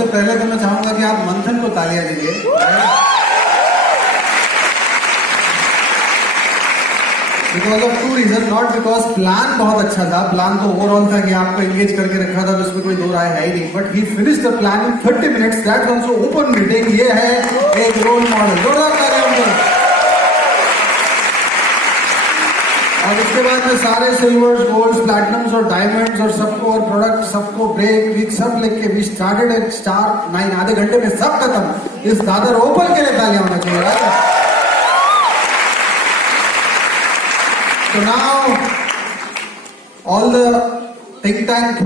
सबसे पहले तो मैं चाहूंगा कि आप मंथन को तालियां दीजिए। Because of 2 reason, not because plan बहुत अच्छा था, प्लान तो ओवरऑल था कि आपको एंगेज करके रखा था, तो उसमें कोई दो राय है ही नहीं, but he finish the plan in 30 minutes, that's also open meeting. ये है एक रोल मॉडल, जोरदार तालियां उनको। और उसके बाद में सारे सिल्वर्स, गोल्ड्स, प्लैटिनम्स और डायमंड्स और सबको, और प्रोडक्ट सबको, ब्रेक वीक सब लेके वी स्टार्टेड एट स्टार 9, आधे घंटे में सब खत्म। इस दादर ओपन के लिए तालियां होना चाहिए। So now all the think tank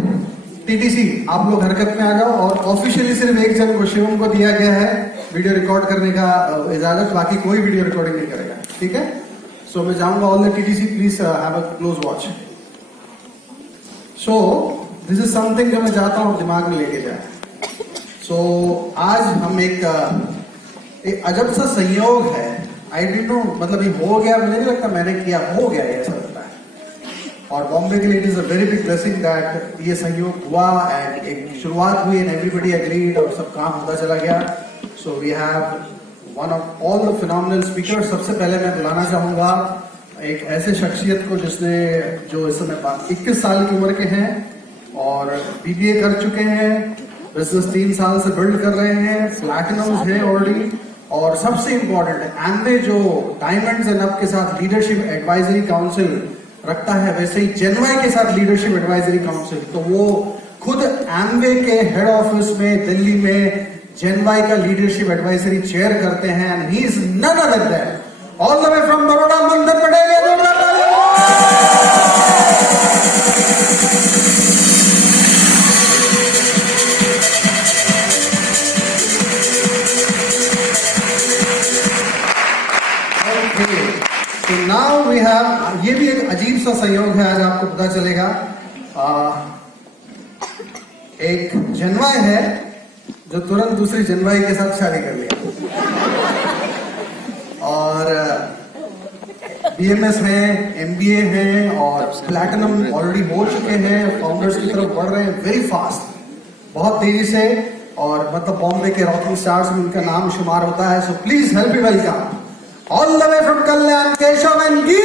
TTC आप लोग हरकत में आ जाओ, और ऑफिशियली सिर्फ एक जन को, शिवम को दिया गया है वीडियो रिकॉर्ड करने का इजाजत, बाकी कोई वीडियो रिकॉर्डिंग नहीं करेगा, ठीक है। सो मैं चाहूंगा all the TTC please have a close watch. So this is something जो मैं चाहता हूं दिमाग में लेके जाए। सो आज हम एक अजब सा संयोग है, आई डिडंट नो, मतलब ये हो गया, मुझे नहीं लगता मैंने किया, हो गया ये, ऐसा लगता है। और बॉम्बे के लिए it is a very big blessing that ये संयोग हुआ, एंड एक शुरुआत हुई एंड एवरीबडी एग्रीड और सब काम होता चला गया। So we have one of all the phenomenal speakers. सबसे पहले मैं बुलाना चाहूंगा एक ऐसे शख्सियत को जिसने, जो इस समय 21 साल की उम्र के हैं और BBA कर चुके हैं, बिजनेस 3 साल से बिल्ड कर रहे हैं, प्लैटिनम्स है ऑलरेडी, और सबसे इंपॉर्टेंट है एमवे जो डायमंड्स एंड अप के साथ लीडरशिप एडवाइजरी काउंसिल रखता है, वैसे ही जेनवाई के साथ लीडरशिप एडवाइजरी काउंसिल, तो वो खुद एमवे के हेड ऑफिस में दिल्ली में जेनवाई का लीडरशिप एडवाइजरी चेयर करते हैं, and he is none other than all the way from Baroda, Manthan Patel. तो नाउ वी हैव, ये भी एक अजीब सा संयोग है, आज आपको पता चलेगा। एक जनवाई है जो तुरंत दूसरी जनवाई के साथ शादी कर लिया, और BMS है, MBA है, और प्लैटिनम ऑलरेडी हो चुके हैं, फाउंडर्स की तरफ बढ़ रहे हैं वेरी फास्ट, बहुत तेजी से, और मतलब बॉम्बे के रॉकिंग स्टार्स में उनका नाम शुमार होता है। सो please help me welcome all the way from Kalyan, Keshav and Gee.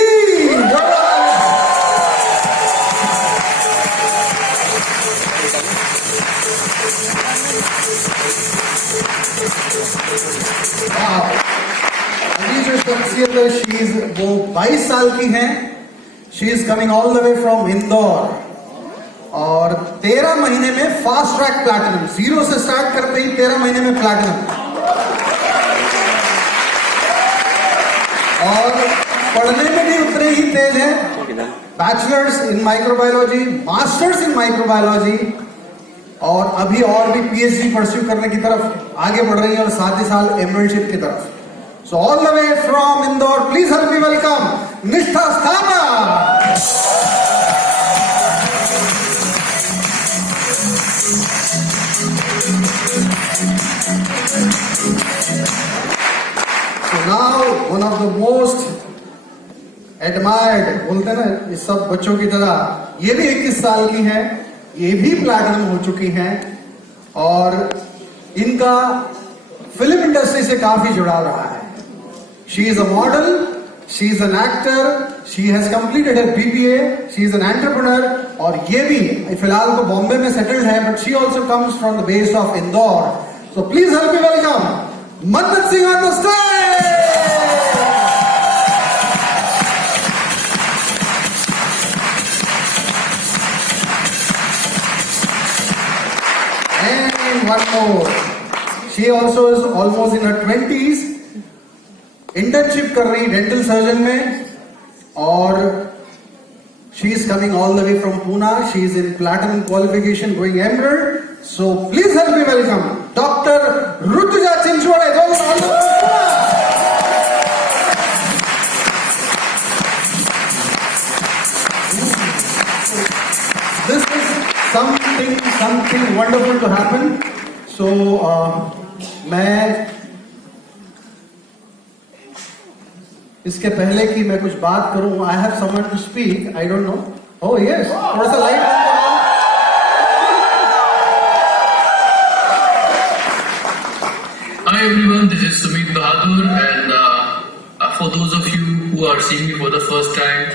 अभी जो शख्सियत है, वो 22 साल की हैं, she is coming all the way from Indore, और 13 महीने में फास्ट ट्रैक प्लैटिनम, 0 से स्टार्ट करते ही 13 महीने में प्लैटिनम, और पढ़ने में भी उतने ही तेज है, bachelors in microbiology, masters in microbiology, और अभी और भी PhD परस्यू करने की तरफ आगे बढ़ रही है, और साथ ही साथ एमएलशिप की तरफ। सो all the way from Indore, please help me welcome निष्ठा स्थाना। So now one of the most admired, बोलते ना इस सब बच्चों की तरह, ये भी 21 साल की हैं, ये भी प्लैटिनम हो चुकी हैं, और इनका फिल्म इंडस्ट्री से काफी जुड़ाव रहा है। She is a model, she is an actor, she has completed her BBA, she is an entrepreneur, और ये भी फिलहाल तो बॉम्बे में सेटल्ड है, but she also comes from the base of Indore. So please help me welcome Manthan Singh on the stage. And one more, she also is almost in her 20s, internship कर रही dental surgeon में, और she is coming all the way from Pune. She is in platinum qualification, going emerald. So please help me welcome Dr. Rutuja Chinchwade. This is something wonderful to happen. So मैं इसके पहले कि मैं कुछ बात करूं, I have someone to speak, I don't know, oh yes, थोड़ा सा light, or seeing me for the first time,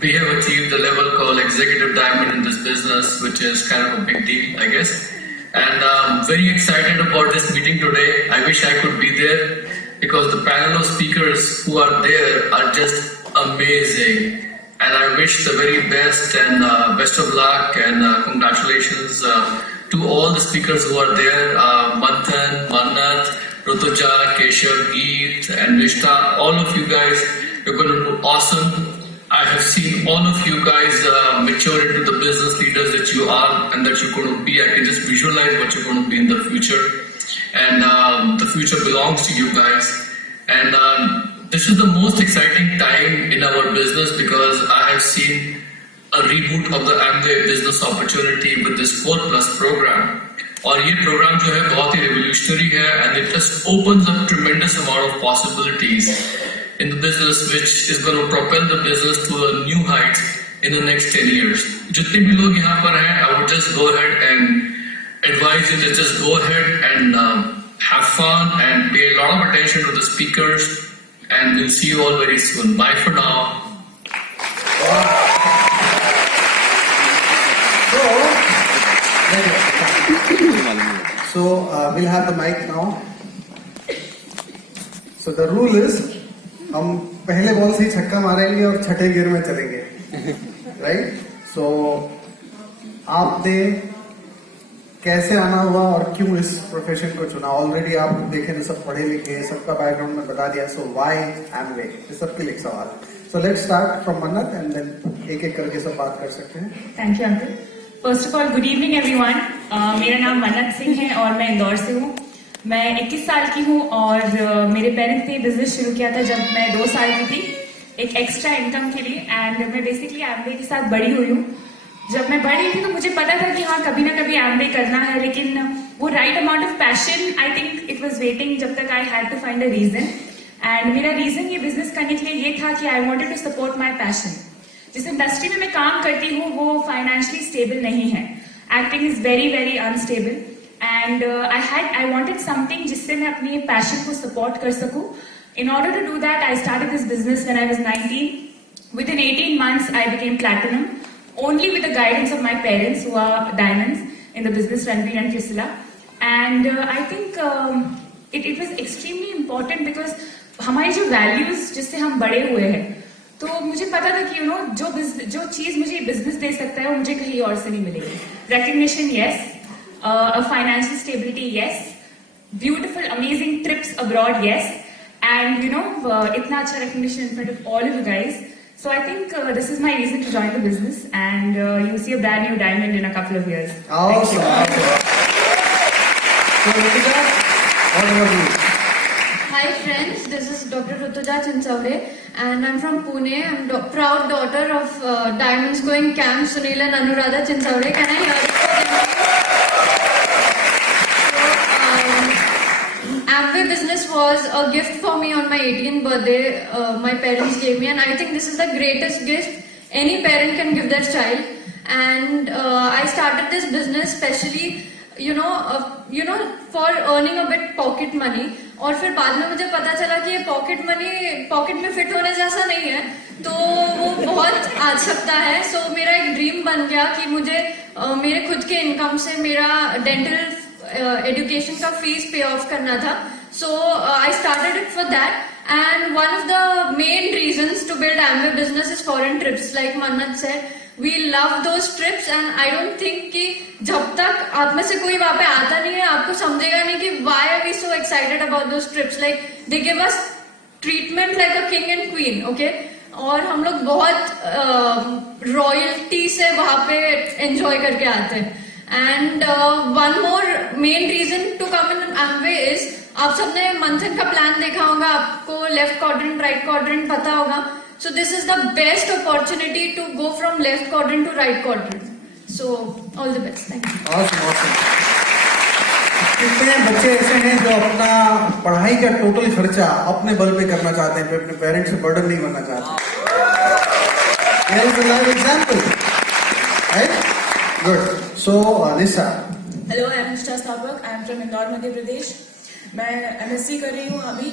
we have achieved the level called Executive Diamond in this business, which is kind of a big deal, I guess. And I'm very excited about this meeting today. I wish I could be there because the panel of speakers who are there are just amazing. And I wish the very best and best of luck and congratulations to all the speakers who are there. Manthan, Mannat, Rutuja, Keshav, Geet and Nishta, all of you guys, you're going to do awesome. I have seen all of you guys mature into the business leaders that you are and that you're going to be. I can just visualize what you're going to be in the future. And the future belongs to you guys. And this is the most exciting time in our business because I have seen a reboot of the Amway business opportunity with this 4+ program. और ये programme जो है बहुत ही revolutionary है and it just opens up tremendous amount of possibilities in the business which is going to propel the business to a new heights in the next 10 years. जितने भी लोग यहाँ पर हैं, I would just go ahead and advise you to just go ahead and have fun and pay a lot of attention to the speakers and we'll see you all very soon. Bye for now. So we'll have the mic now. So the rule is हम पहले ball से ही छक्का मारेंगे और छठे gear में चलेंगे, right? सो आपने कैसे आना हुआ और क्यों इस प्रोफेशन को चुना? ऑलरेडी आप देखें सब पढ़े लिखे, सबका बैकग्राउंड में बता दिया. So why Amway? ये सबके लिए सवाल. सो लेट्स स्टार्ट फ्रॉम मन्नत एंड देन एक एक करके सब बात कर सकते हैं. Thank you uncle. First of all good evening everyone. मेरा नाम मन्नत सिंह है और मैं इंदौर से हूँ. मैं 21 साल की हूँ और मेरे पेरेंट्स ने बिजनेस शुरू किया था जब मैं 2 साल की थी, एक एक्स्ट्रा इनकम के लिए. एंड मैं बेसिकली एमवे के साथ बड़ी हुई हूँ. जब मैं बड़ी थी तो मुझे पता था कि हाँ कभी ना कभी एमवे करना है, लेकिन वो right amount of passion I think it was waiting जब तक I had to find a reason. And मेरा रीजन ये बिजनेस करने के लिए ये था कि I wanted to support my passion. जिस इंडस्ट्री में मैं काम करती हूँ वो फाइनेंशियली स्टेबल नहीं है. Acting is very very unstable and I wanted something जिससे मैं अपनी पैशन को सपोर्ट कर सकूं. In order to do that, I started this business when I was 19. Within 18 months, I became platinum, only with the guidance of my parents, who are diamonds in the business, Ranveer and Priscilla. And I think it was extremely important because हमारी जो values जिससे हम बड़े हुए हैं, तो मुझे पता था कि जो चीज मुझे बिजनेस दे सकता है वो मुझे कहीं और से नहीं मिलेगी. Recognition, yes. Financial stability, yes. Beautiful, amazing trips abroad, yes. And itna acha recognition in front of all of you guys. So I think this is my reason to join the business, and you'll see a brand new diamond in a couple of years. Awesome. So Rutuja, what about you? Hi friends, this is Dr. Rutuja Chinsavde and I'm from Pune. I'm proud daughter of Diamonds Going Camp, Sunil and Anuradha Chinsavde. Can I hear it? Amway business was a gift for me on my 18th birthday. My parents gave me, and I think this is the greatest gift any parent can give their child. And I started this business specially, for earning a bit pocket money. और फिर बाद में मुझे पता चला कि ये pocket money pocket में फिट होने जैसा नहीं है, तो वो बहुत आ सकता है. सो मेरा एक ड्रीम बन गया कि मुझे मेरे खुद के इनकम से मेरा डेंटल एजुकेशन का फीस पे ऑफ करना था. So I started it for that. And one of the main reasons to build Amway business is foreign trips. Like Mannat said, we love those trips, and I don't think कि जब तक आप में से कोई वहाँ पे आता नहीं है आपको समझेगा नहीं कि why are we so excited about those trips. Like they give us treatment like a king and queen, okay? और हम लोग बहुत रॉयल्टी से वहाँ पे एंजॉय करके आते हैं. And one more main reason to come in Amway is आप सबने मंथन का प्लान देखा होगा, आपको लेफ्ट क्वाड्रेंट राइट क्वाड्रेंट पता होगा. So this is the best opportunity to go from left quadrant to right quadrant. So all the best. Thank you. Awesome. कितने बच्चे ऐसे हैं जो अपना पढ़ाई का टोटल खर्चा अपने बल पे करना चाहते हैं, अपने पेरेंट्स से बर्डन नहीं बनना चाहते? Here is a live example, right? Good. So Lisa. Hello, I am Nishta Stapak. I am from Indore, Madhya Pradesh. मैं MSc कर रही हूँ अभी.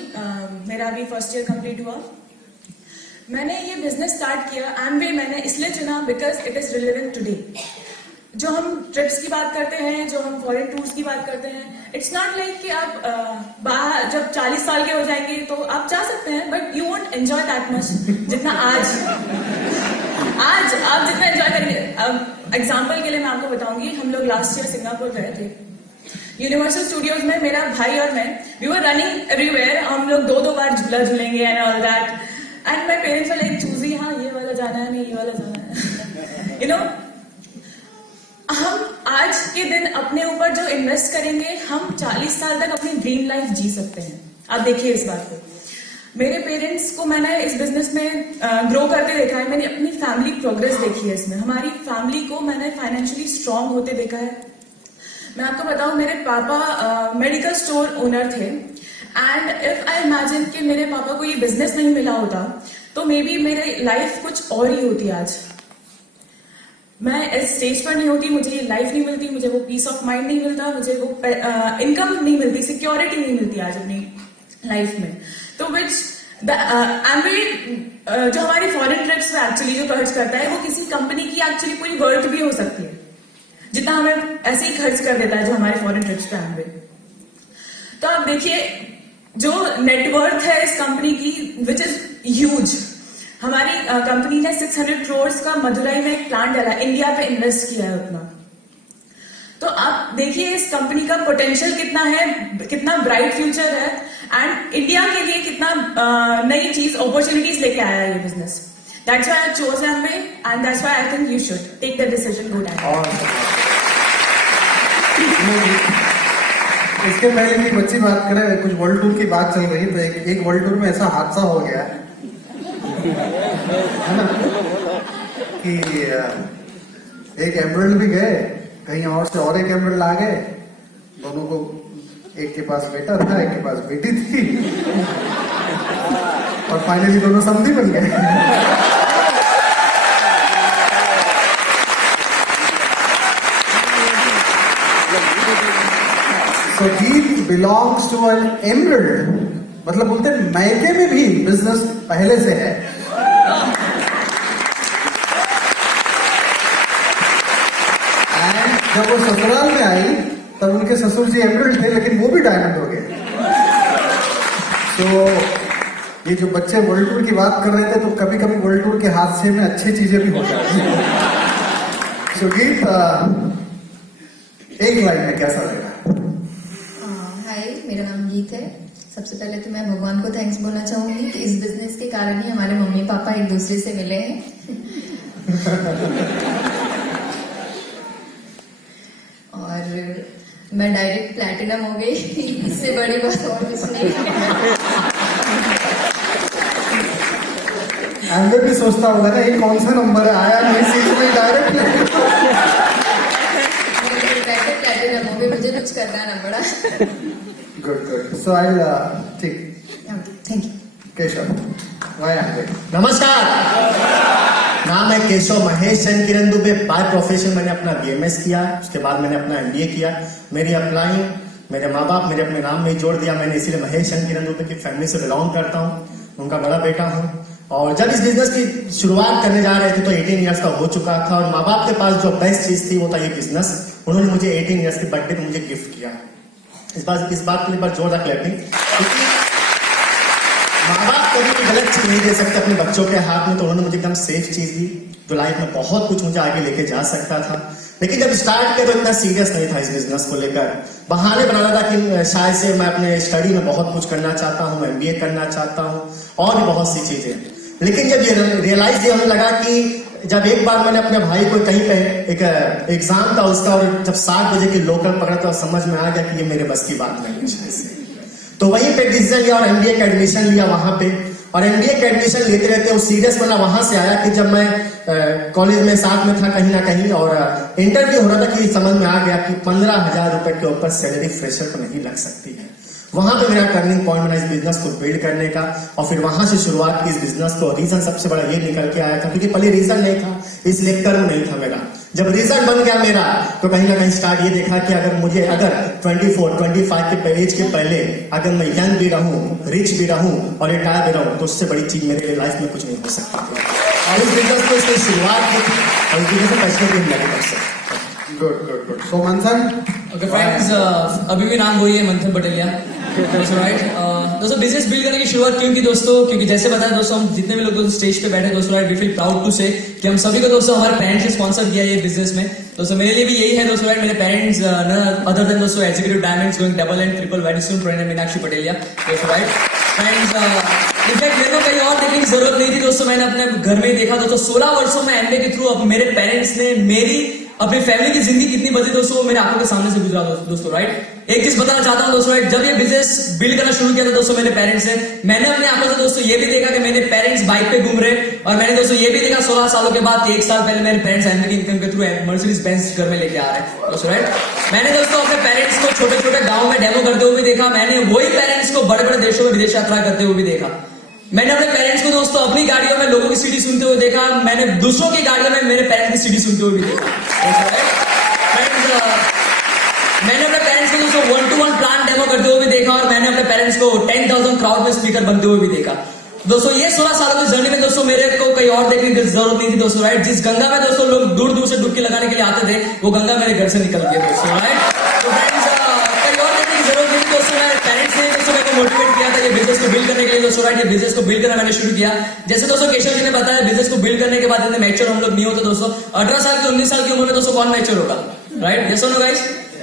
मेरा अभी फर्स्ट ईयर कंप्लीट हुआ. मैंने ये बिजनेस स्टार्ट किया एमवे मैंने इसलिए चुना because it is relevant today. जो हम ट्रिप्स की बात करते हैं, जो हम फॉरेन टूर्स की बात करते हैं, इट्स नॉट लाइक कि आप बाहर जब 40 साल के हो जाएंगे तो आप जा सकते हैं, but you won't enjoy that much जितना आज आप जितना एंजॉय करेंगे। एग्जाम्पल के लिए मैं आपको बताऊंगी, हम लोग लास्ट ईयर सिंगापुर गए थे। यूनिवर्सल स्टूडियोज में मेरा भाई और मैं, वी वर रनिंग एवरीवेयर। हम लोग दो बार झूला झूलेंगे and all that, and my parents were like choosy, हाँ ये वाला जाना है, नहीं ये वाला जाना है। यू नो, हम आज के दिन अपने ऊपर जो इन्वेस्ट करेंगे, हम 40 साल तक अपनी ड्रीम लाइफ जी सकते हैं। आप देखिए इस बात को। मेरे पेरेंट्स को मैंने इस बिजनेस में ग्रो करते देखा है, मैंने अपनी फैमिली प्रोग्रेस देखी है इसमें। हमारी फैमिली को मैंने फाइनेंशियली स्ट्रांग होते देखा है। मैं आपको बताऊं, मेरे पापा मेडिकल स्टोर ओनर थे, एंड इफ आई इमेजिन कि मेरे पापा को ये बिजनेस नहीं मिला होता तो मे बी मेरी लाइफ कुछ और ही होती। आज मैं इस स्टेज पर नहीं होती, मुझे ये लाइफ नहीं मिलती, मुझे वो पीस ऑफ माइंड नहीं मिलता, मुझे वो इनकम नहीं मिलती, सिक्योरिटी नहीं मिलती आज अपनी लाइफ में। तो विच जो हमारी फॉरेन ट्रिप्स में एक्चुअली जो खर्च करता है, वो किसी कंपनी की एक्चुअली पूरी वर्थ भी हो सकती है, जितना हमें ऐसे ही खर्च कर देता है जो हमारे फॉरेन ट्रिप्स पे एमवे। तो आप देखिए, जो नेटवर्थ है इस कंपनी की, विच इज ह्यूज। हमारी कंपनी ने 600 करोड़ का मदुरई में एक प्लांट डाला, इंडिया पे इन्वेस्ट किया है उतना। तो आप देखिए इस कंपनी का पोटेंशियल कितना है, कितना ब्राइट फ्यूचर है, एंड इंडिया के लिए कितना नई चीज अपॉर्चुनिटीज लेके आया है ये business. That's why I chose Amway, and that's why I think you should take the decision, go that. इसके पहले भी बच्ची बात करें, कुछ वर्ल्ड टूर की बात चल रही, तो एक वर्ल्ड टूर में ऐसा हादसा हो गया है ना कि एक एमरल्ड भी गए, कहीं और से और एक एमरल्ड आ गए, दोनों को, एक के पास बेटा था, एक के पास बेटी थी, और फाइनली दोनों समधी बन गए। So Jeet belongs to an emerald, मतलब बोलते हैं मैके में भी बिजनेस पहले से है। एंड जब वो ससुराल में आई तब उनके ससुर जी एमरल्ड थे, लेकिन वो भी डायमंड हो गए। तो ये जो बच्चे वर्ल्ड टूर की बात कर रहे थे, तो कभी कभी वर्ल्ड टूर के हादसे में अच्छी चीजें भी हो जाती हैं। So Jeet, एक लाइन में कैसा लगा? हाय, मेरा नाम गीत है। सबसे पहले तो मैं भगवान को थैंक्स बोलना चाहूंगी कि इस बिजनेस के कारण ही हमारे मम्मी पापा एक दूसरे से मिले हैं। और मैं डायरेक्ट प्लैटिनम हो गई, इससे बड़ी बात और कुछ नहीं। एमवे भी सोचता होगा ना, ये कौन सा नंबर है, आया नहीं सीट में डायरेक्ट। प्लैटिनम हो गई, मुझे कुछ करना ना पड़ा। Good good. सो आई ठीक, thank you. Keshav, why Amway? नमस्कार, नाम है केशव महेश चंद किरण दुबे। बाय प्रोफेशन मैंने अपना बीएमएस किया, उसके बाद मैंने अपना एमबीए किया। मेरी अप्लाई मेरे माँ बाप मेरे अपने नाम में ही जोड़ दिया मैंने, इसीलिए महेश चंद किरण दुबे की फैमिली से बिलोंग करता हूँ, उनका बड़ा बेटा हूँ। और जब इस बिजनेस की शुरुआत करने जा रहे थे तो 18 ईयर्स का हो चुका था, और माँ बाप के पास जो बेस्ट चीज थी वो था ये बिजनेस। उन्होंने मुझे 18 ईयर्स के बर्थडे पे मुझे गिफ्ट किया। इस बात के लिए बस जोरदार क्लैपिंग, क्योंकि माँ बाप कभी भी गलत चीज नहीं दे सकते अपने बच्चों के हाथ में, तो उन्होंने मुझे एकदम सेफ चीज दी जो लाइफ में बहुत कुछ मुझे आगे लेके जा सकता था। लेकिन जब स्टार्ट किया तो इतना सीरियस नहीं था इस बिजनेस को लेकर, बहाने बनाना था कि शायद से मैं अपने स्टडी में बहुत कुछ करना चाहता हूँ, एमबीए करना चाहता हूँ और भी बहुत सी चीजें। लेकिन जब ये रियलाइज हमें लगा कि जब एक बार मैंने अपने भाई को कहीं पे एक एग्जाम था उसका, और जब 7 बजे की लोकल पकड़ा तो समझ में आ गया कि ये मेरे बस की बात नहीं है। तो वहीं पे डिसीजन लिया और एमबीए का एडमिशन लिया वहां पे। और एमबीए का एडमिशन लेते रहते वो सीरियस बना वहां से आया कि जब मैं कॉलेज में साथ में था कहीं ना कहीं, और इंटरव्यू हो रहा था कि समझ में आ गया कि 15,000 रुपए के ऊपर सैलरी फ्रेशर को नहीं लग सकती है। वहां पे मेरा टर्निंग पॉइंट बना इस बिजनेस को बिल्ड करने का, और फिर वहां से शुरुआत की इस बिजनेस को। रीजन सबसे बड़ा ये निकल के आया था, क्योंकि पहले रीजन नहीं था, इसलिए कर्म नहीं था मेरा। जब रिजल्ट बन गया मेरा तो कहीं ना कहीं स्टार्ट ये देखा कि अगर 24, 25 के एज के पहले अगर मैं यंग भी रहूं, रिच भी रहूं और रिटायर भी रहूं तो उससे बड़ी चीज मेरे लाइफ में कुछ नहीं हो सकती। और इस बिजनेस को इसकी शुरुआत की थी और इस बिजनेस में पैसे भी नहीं कर सकते। गुड। सो मंथन, ओके फ्रेंड्स, अभी भी नाम वही है, मंथन पटेलिया। राइट दोस्तों, बिजनेस बिल्ड करने की शुरुआत क्यों की दोस्तों? क्योंकि जैसे बताया दोस्तों, हम जितने भी लोग दोस्तों स्टेज पे बैठे दोस्तों, right, we feel proud to say कि हम सभी को दोस्तों हमारे पेरेंट्स ने स्पॉन्सर किया ये बिजनेस में। दोस्तों मेरे लिए भी यही है दोस्तों, राइट, मेरे पेरेंट्स अदर देन दोस्तों executive diamonds going double and triple very soon, Pranay Meenakshi Pateliya. दोस्तों राइट फ्रेंड्स, इनफैक्ट मेरे को कहीं और देखने की जरूरत नहीं थी दोस्तों, मैंने अपने घर में ही देखा दोस्तों। 16 वर्षों में एमबीए के थ्रू अब मेरे पेरेंट्स ने मेरी अपनी फैमिली की जिंदगी कितनी बदली दोस्तों, वो मेरे आंखों के सामने से गुजरा दोस्तों। राइट, एक चीज बताना चाहता हूँ दोस्तों, राइट, जब ये बिजनेस बिल्ड करना शुरू किया था दोस्तों मेरे पेरेंट्स ने, मैंने अपने आंखों से दोस्तों ये भी देखा कि मेरे पेरेंट्स बाइक पे घूम रहे, और मैंने दोस्तों ये भी देखा 16 सालों के बाद 1 साल पहले मेरे पेरेंट्स एमबीए की इनकम के थ्रू मर्सिडीज बेंज घर में लेके आ रहे हैं दोस्तों। राइट, मैंने दोस्तों अपने पेरेंट्स को छोटे छोटे गाँव में डेमो करते हुए देखा, मैंने वही पेरेंट्स को बड़े बड़े देशों में विदेश यात्रा करते हुए भी देखा। मैंने अपने पेरेंट्स को दोस्तों अपनी गाड़ियों में लोगों की सीडी सुनते हुए देखा, मैंने दूसरों की गाड़ियों में मेरे पेरेंट्स की सीडी सुनते हुए भी देखा। मैंने अपने पेरेंट्स को दोस्तों 1-to-1 प्लान डेमो करते हुए भी देखा, और मैंने अपने पेरेंट्स को 10,000 क्राउड में स्पीकर बनते हुए भी देखा दोस्तों। ये 16 सालों की जर्नी में दोस्तों मेरे को कहीं और देखने की जरूरत नहीं थी दोस्तों। राइट, जिस गंगा में दोस्तों लोग दूर दूर से डुबकी लगाने के लिए आते थे, वो गंगा मेरे घर से निकल गई दोस्तों। राइट, तो फ्रेंड्स कहीं और देखने की जरूरत नहीं थी दोस्तों। मेरे पेरेंट्स ने दोस्तों मेरे को मोटिवेट किया था ये बिजनेस को बिल्ड करने के लिए दोस्तों। राइट, ये बिजनेस को बिल्ड करना मैंने शुरू किया। जैसे दोस्तों केशव जी ने बताया, बिजनेस को बिल्ड करने के बाद इतने मैच्योर हम लोग नहीं होते दोस्तों। 18 साल की 19 साल की उम्र में दोस्तों कौन मैच्योर होगा? राइट, यस और नो गाइस?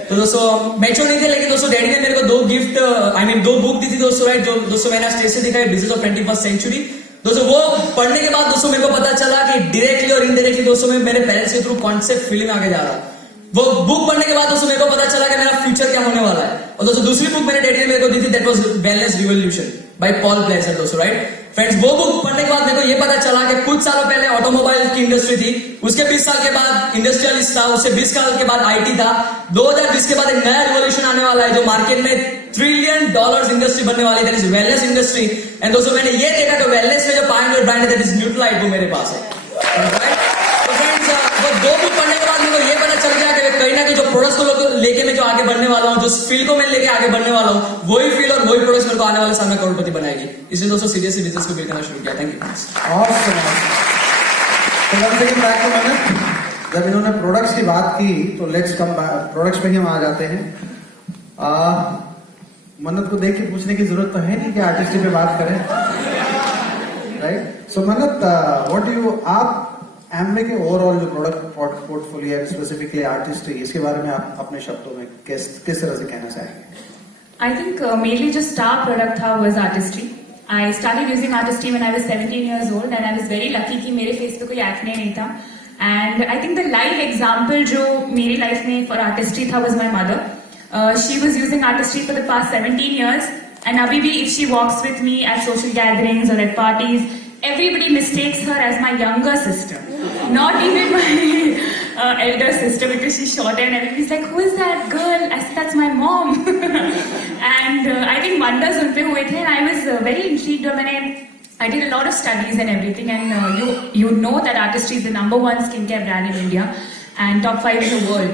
तो दोस्तों मैच्योर नहीं थे, लेकिन दोस्तों डैडी ने मेरे को 2 गिफ्ट दो बुक दी थी दोस्तों। राइट, जो दोस्तों मैंने स्टेज से दिखाई, बिजनेस ऑफ 21st सेंचुरी दोस्तों। वो पढ़ने के बाद दोस्तों मेरे को पता चला कि डायरेक्टली और इनडायरेक्टली दोस्तों मैं मेरे पेरेंट्स के थ्रू कॉन्सेप्ट फील्ड में आगे जा रहा हूँ। वो बुक पढ़ने के बाद दोस्तों मेरे को पता चला कि मेरा फ्यूचर क्या होने वाला है। और दोस्तों दूसरी बुक मेरे डैडी ने मेरे को दी थी, that was wellness revolution by Paul Pilzer दोस्तों। राइट फ्रेंड्स, वो बुक पढ़ने के बाद मेरे को ये पता चला कि कुछ सालों पहले ऑटोमोबाइल की इंडस्ट्री थी, उसके 20 साल के बाद इंडस्ट्रियलिस्ट था, उससे 20 साल के बाद आईटी था, 2020 के बाद एक नया रिवॉल्यूशन आने वाला है जो मार्केट में $1 ट्रिलियन इंडस्ट्री बनने वाली है, that is wellness industry. And दोस्तों मैंने ये देखा कि वेलनेस में जो पायनियर ब्रांड है दैट इज न्यूट्रलाइट, वो मेरे पास है। तो फ्रेंड्स, वो 2 बुक पढ़ने के बाद मेरे को ये पता चल गया कि कहीं ना कहीं जो प्रोडक्ट्स को लेके मैं जो आगे बढ़ने वाला हूँ, जो फील्ड को मैं लेके आगे बढ़ने वाला हूँ, वही फील्ड और वही प्रोडक्ट्स मेरे को आने वाले साल में करोड़पति बनाएगी। इसलिए दोस्तों सीरियसली बिजनेस को बिल्ड करना शुरू किया। Thank you. जब इन्होंने प्रोडक्ट्स की बात की तो लेट्स कम प्रोडक्ट्स पे ही हम आ जाते हैं। मन्नत को देख के पूछने की जरूरत तो है नहीं कि आर्टिस्ट्री पे बात करें, राइट? सो मन्नत, व्हाट डू यू, आप एमवे के ओवरऑल जो प्रोडक्ट पोर्टफोलियो है, स्पेसिफिकली आर्टिस्ट्री, इसके बारे में आप अपने शब्दों में किस तरह से कहना चाहेंगे? I think mainly जो star product था was artistry. I started using artistry when I was 17 years old and I was very lucky कि मेरे फेस पे कोई acne नहीं था. And I think the live example जो मेरी लाइफ में for artistry था was my mother. She was using artistry for the past 17 years and अभी भी if she walks with me at social gatherings or at parties, everybody mistakes her as my younger sister. Not even my elder sister because she's shorter and everybody's like, who is that girl? I said, that's my mom. And I think wonders unpe hue the and I was very intrigued when I did a lot of studies and everything, and you know that artistry is the #1 skincare brand in India and top 5 in the world.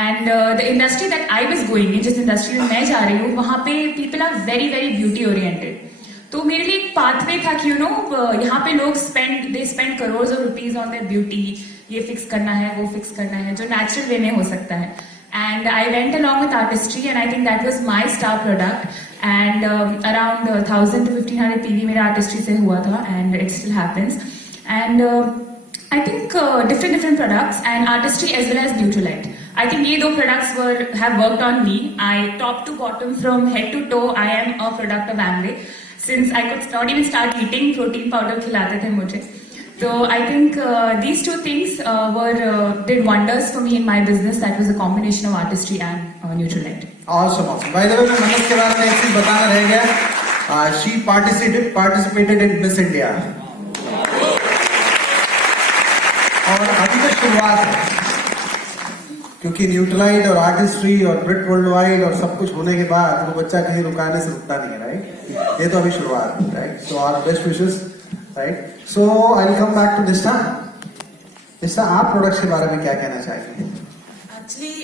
And the industry that I was going in, जिस industry में मैं जा रही हूँ, वहाँ पे people are very very beauty oriented. तो मेरे लिए एक पाथवे था कि यहाँ पे लोग they spend crore of rupees on their beauty, ये फिक्स करना है, वो फिक्स करना है, जो नेचुरल वे में हो सकता है. And I went along with artistry and I think that was my star product. And around 1000 to 1500 PV मेरा आर्टिस्ट्री से हुआ था and it still happens. And I think different products and artistry as well as Nutralite. I think ये 2 products have worked on me. I top to bottom from head to toe I am a product of Amway. Since I could not even start eating, protein powder खिलाते थे मुझे. So I think these 2 things did wonders for me in my business. That was a combination of artistry and Nutralite. Awesome. By the way, मैं मन्नत के बारे में एक चीज बताना रह गया. She participated in Miss India. और अभी तो शुरुआत है, क्योंकि न्यूट्रलाइट और आर्टिस्ट्री और ब्रिट वर्ल्ड वाइड और सब कुछ होने के बाद वो बच्चा कहीं रुकाने से रुकता नहीं है, राइट? ये तो अभी शुरुआत है, right? So our best wishes, right? So I will come back to this time. इससे आप प्रोडक्ट्स के बारे में क्या कहना चाहेंगे? एक्चुअली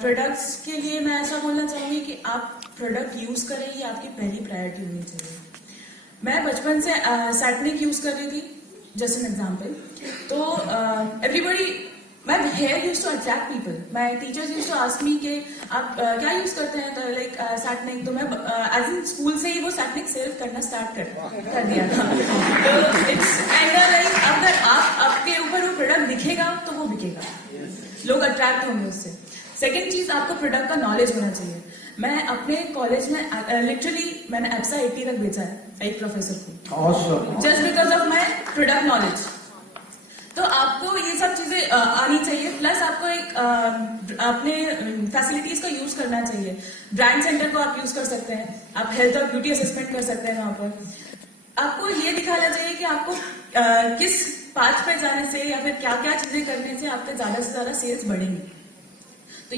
प्रोडक्ट्स के लिए मैं ऐसा बोलना चाहूंगी कि आप प्रोडक्ट यूज करें, ये आपकी पहली प्रायोरिटी होनी चाहिए। मैं बचपन से सैटनिक यूज कर रही थी, जस्ट एन एग्जाम्पल। तो एवरीबडी, मैं here use to attract people. My teachers use to ask me कि आप क्या यूज करते हैं, तो लाइक सैटनिक। तो मैं एज इन स्कूल से ही वो सैटनिक सेल करना स्टार्ट कर दिया था। तो इट्स काइंड ऑफ लाइक अगर आपके ऊपर वो प्रोडक्ट दिखेगा तो वो बिकेगा, लोग अट्रैक्ट होंगे उससे। सेकेंड चीज, आपको प्रोडक्ट का नॉलेज होना चाहिए। मैं अपने कॉलेज में लिटरली मैंने एप्सा 80 तक बेचा है एक प्रोफेसर को, just because of my product knowledge. तो आपको ये सब चीजें आनी चाहिए, प्लस आपको एक अपने फैसिलिटीज का यूज करना चाहिए। ब्रांड सेंटर को आप यूज कर सकते हैं, आप हेल्थ और ब्यूटी असेसमेंट कर सकते हैं वहां पर। आपको ये दिखाना चाहिए कि आपको किस पाथ पे जाने से या फिर क्या क्या चीजें करने से आपके ज्यादा से ज्यादा सेल्स बढ़ेंगे। तो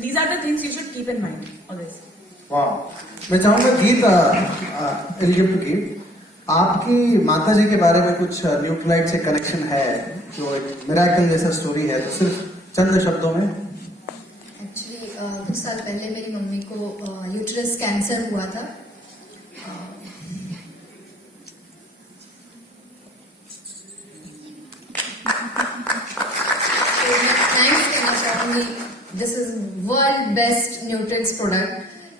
these are the things you should keep in mind always. वाह, मैं चाहूंगा गीत आपकी माता जी के बारे में कुछ न्यूक्लियोटाइड से कनेक्शन है, जो एक मिरेकल जैसा स्टोरी है, तो सिर्फ चंद शब्दों में। एक्चुअली कुछ साल पहले मेरी मम्मी को यूट्रस कैंसर हुआ था। थैंक्स कहना चाहूंगी, this is world best Nutrix product,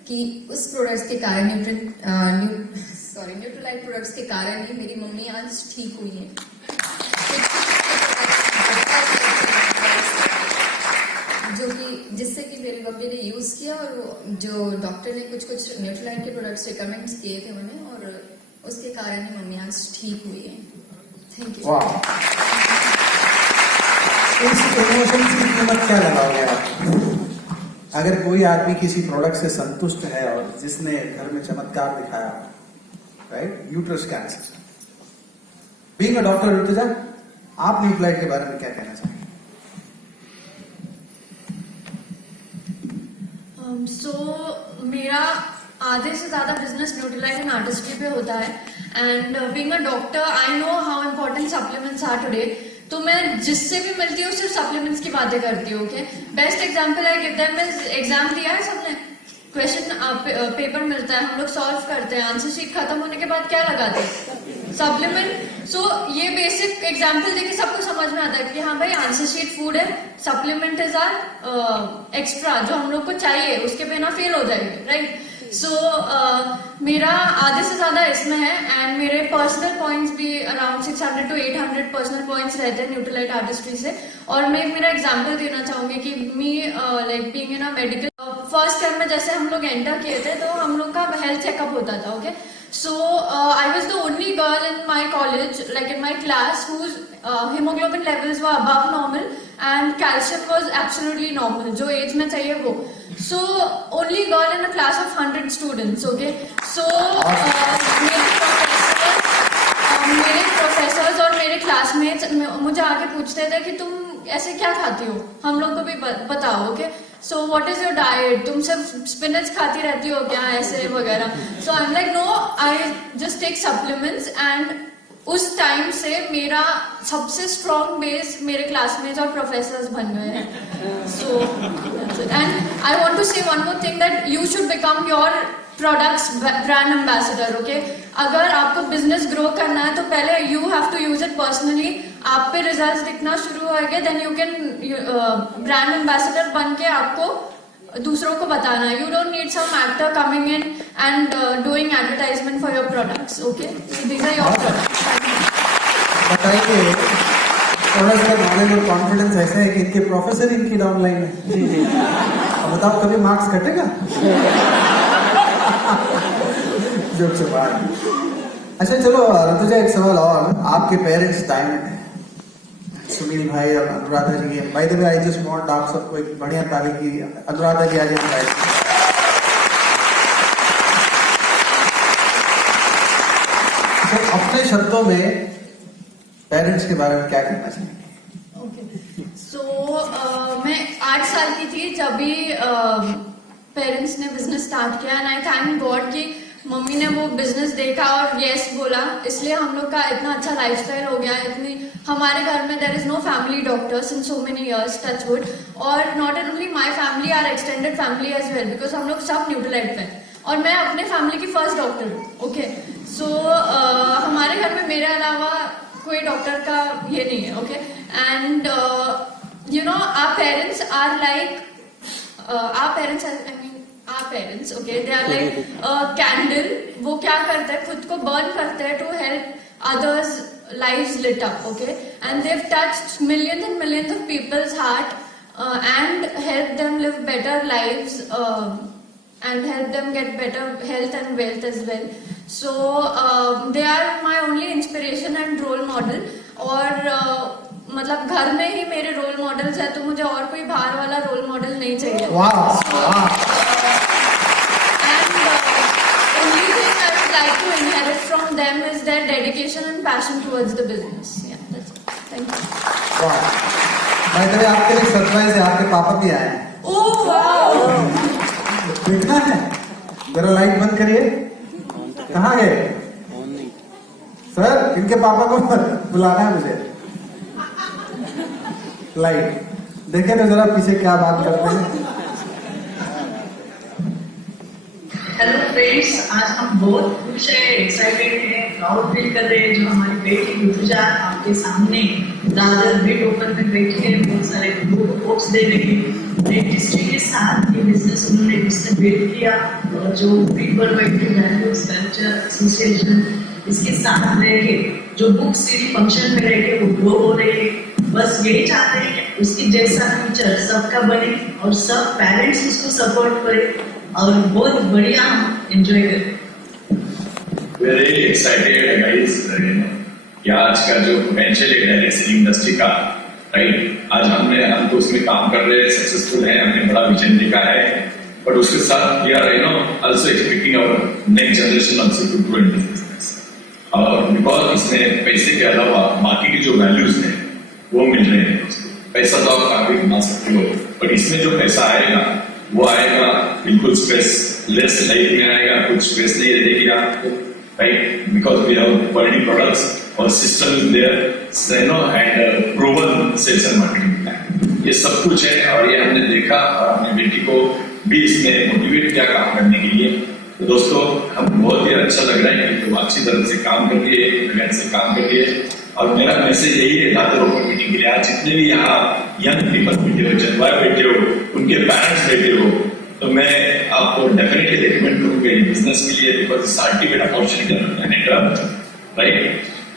कि उस प्रोडक्ट्स के कारण न्यूट्रोलाइट प्रोडक्ट्स के कारण ही मेरी मम्मी आज ठीक हुई है। जो कि जिससे कि मेरी मम्मी ने यूज किया, और वो जो डॉक्टर ने कुछ न्यूट्रोलाइट के प्रोडक्ट्स रिकमेंड किए थे उन्हें, और उसके कारण ही मम्मी आज ठीक हुई है। Thank you. इस इमोशन की कीमत क्या लगाओगे आप? अगर कोई आदमी किसी प्रोडक्ट से संतुष्ट है और जिसने घर में चमत्कार दिखाया, right, uterus cancer, being a doctor, Rutuja, आप न्यूक्लियोटाइड के बारे में क्या कहना चाहेंगे? मेरा आधे से ज्यादा बिजनेस न्यूट्रोलाइट एंड आर्टिस्ट्री पे होता है, and being a doctor I know how important supplements are today. तो मैं जिससे भी मिलती हूँ सिर्फ सप्लीमेंट्स की बातें करती हूँ। ओके, बेस्ट एग्जांपल है गिव देम इज, एग्जाम दिया है सबने, क्वेश्चन पेपर मिलता है, हम लोग सॉल्व करते हैं, आंसर शीट खत्म होने के बाद क्या लगाते हैं? सप्लीमेंट। सो ये बेसिक एग्जांपल देके सबको समझ में आता है कि हाँ भाई, आंसर शीट फूड है, सप्लीमेंट इज आर एक्स्ट्रा जो हम लोग को चाहिए, उसके बिना फेल हो जाएगी, राइट। सो मेरा आधे से ज्यादा इसमें है, एंड मेरे पर्सनल पॉइंट्स भी अराउंड 600 to 800 पर्सनल पॉइंट्स रहते हैं न्यूट्रोलाइट आर्टिस्ट्री से। और मैं मेरा एग्जांपल देना चाहूंगी कि me like being in a medical, first term में जैसे हम लोग एंटर किए थे तो हम लोग का हेल्थ चेकअप होता था। Okay, so I was the only girl in my college, like in my class, whose hemoglobin levels were above normal and calcium was absolutely normal, जो एज में चाहिए वो। So only girl in a class of 100 students. Okay, so मेरे professors और मेरे classmates मुझे आके पूछते थे कि तुम ऐसे क्या खाती हो, हम लोग को भी बताओ। Okay, so what is your diet, तुम सिर्फ स्पिनच खाती रहती हो क्या, ऐसे वगैरह। So I am like no, I just take supplements, and उस टाइम से मेरा सबसे स्ट्रॉन्ग बेस मेरे क्लासमेट्स और प्रोफेसर्स बन गए हैं। So and I want to say one more thing, that you should become your products brand ambassador. Okay, अगर आपको बिजनेस ग्रो करना है तो पहले you have to use it personally, आप पे रिजल्ट्स दिखना शुरू होंगे, then you can brand ambassador बन के आपको दूसरों को बताना है। You don't need some actor coming in and doing advertisement for your products. Okay, these are your products. बताइए, थोड़ा सा नॉलेज और कॉन्फिडेंस ऐसा है कि इनके प्रोफेसर इनकी डाउनलाइन है। जी जी, अब बताओ कभी मार्क्स कटेगा? जोक से बाहर। अच्छा चलो ऋतुजा, एक सवाल और, आपके पेरेंट्स डायमंड है, सुनील भाई और अनुराधा जी है। By the way, I just want आप सबको एक बढ़िया ताली की। अनुराधा जी आज तो अपने शब्दों में पेरेंट्स के बारे में क्या कहना चाहिए? ओके, सो मैं 8 साल की थी जब भी पेरेंट्स ने बिजनेस स्टार्ट किया, एंड आई थैंक गॉड कि मम्मी ने वो बिजनेस देखा और यस बोला, इसलिए हम लोग का इतना अच्छा लाइफस्टाइल हो गया। इतनी हमारे घर में there is no family doctors in so many years, touch wood. और not only my family, our extended family as well, because हम लोग सब न्यूट्रलाइट पे और मैं अपने फैमिली की फर्स्ट डॉक्टर हूँ। ओके, सो हमारे घर में मेरे अलावा कोई डॉक्टर का ये नहीं है। Okay, and you know our parents are like our parents, okay, they are like a candle. वो क्या करते हैं, खुद को burn करते हैं to help others' lives lit up, okay, and they've touched millions and millions of people's heart and helped them live better lives and help them get better health and wealth as well. So they are my only inspiration and role model. और मतलब घर में ही मेरे role models है, तो मुझे और कोई बाहर वाला रोल मॉडल नहीं चाहिए। Only thing I would like to inherit from them is their dedication and passion towards the business. Yeah, that's it. Thank you. भाई तभी आपके लिए सरप्राइज है, आपके पापा भी आए हैं। ओह वाओ, देखना है, जरा लाइट बंद करिए। कहाँ गए सर? इनके पापा को बुलाना है मुझे। लाइट देखे तो जरा पीछे क्या बात करते हैं। हेलो फ्रेंड्स, आज हम बहुत खुश है, एक्साइटेड है, प्राउड फील कर रहे हैं। जो हमारी बेटी ऋतुजा आपके सामने दादर बिड ओपन में बैठी है, बहुत सारे कोर्स दे रही है। हिस्ट्री के साथ ये बिजनेस उन्होंने बिल्ड किया और जो पीपल वैल्यूज, कल्चर, एसोसिएशन इसके साथ रह के जो बुक सीरीज फंक्शन में रह के वो ग्रो हो रही है। बस यही चाहते हैं कि उसकी जैसा फ्यूचर सबका बने और सब पेरेंट्स उसको सपोर्ट करें और बहुत बढ़िया हम एंजॉय करें। वेरी एक्साइटेड गाइस कि आज का जो पोटेंशियल है रेसलिंग इंडस्ट्री का, राइट, आज हम तो उसमें काम कर रहे हैं, सक्सेसफुल है, हमने बड़ा विजन देखा है, बट उसके साथ we are also expecting our next generation also to grow in business. और बिकॉज इसमें पैसे के अलावा बाकी की जो वैल्यूज है वो मिल रहे हैं। पैसा तो आप काफी कमा सकते हो, बट इसमें जो पैसा आएगा वो आएगा बिल्कुल स्ट्रेस लेस लाइफ में आएगा, कुछ स्ट्रेस नहीं रहेगी आपको, right, because we have quality products और system is there and proven sales and marketing plan, ये सब कुछ है। और ये हमने देखा और अपनी बेटी को भी इसमें मोटिवेट किया काम करने के लिए। तो दोस्तों, हम बहुत ही अच्छा लग रहा है कि तो अच्छी तरह से काम कर रही है, लगन से काम कर रही है। और मेरा मैसेज यही है दादर ओपन मीटिंग के लिए, आज जितने भी यहाँ यंग पीपल बैठे हो, जनवा बैठे हो, उनके पेरेंट्स बैठे हो, तो मैं आपको डेफिनेटली रिकमेंड करूंगा बिजनेस के लिए, because it's ultimate opportunity, right.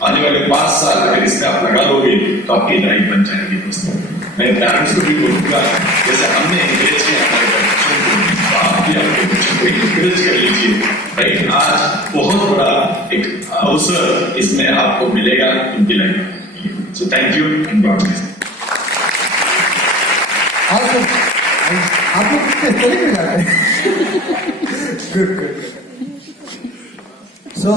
आने वाले 5 साल अगर इसमें आप लगा दोगे तो आपकी लाइफ बन जाएगी। दोस्तों, मैं पेरेंट्स को भी बोलूंगा, जैसे हमने एंकरेज किया हमारे बच्चों को, आप भी अपने बच्चों को एंकरेज कर लीजिए, राइट। आज बहुत बड़ा एक अवसर इसमें आपको मिलेगा उनकी लाइफ में। So thank you and God bless. आप लोग चले क्यों जा रहे हैं? गुड। सो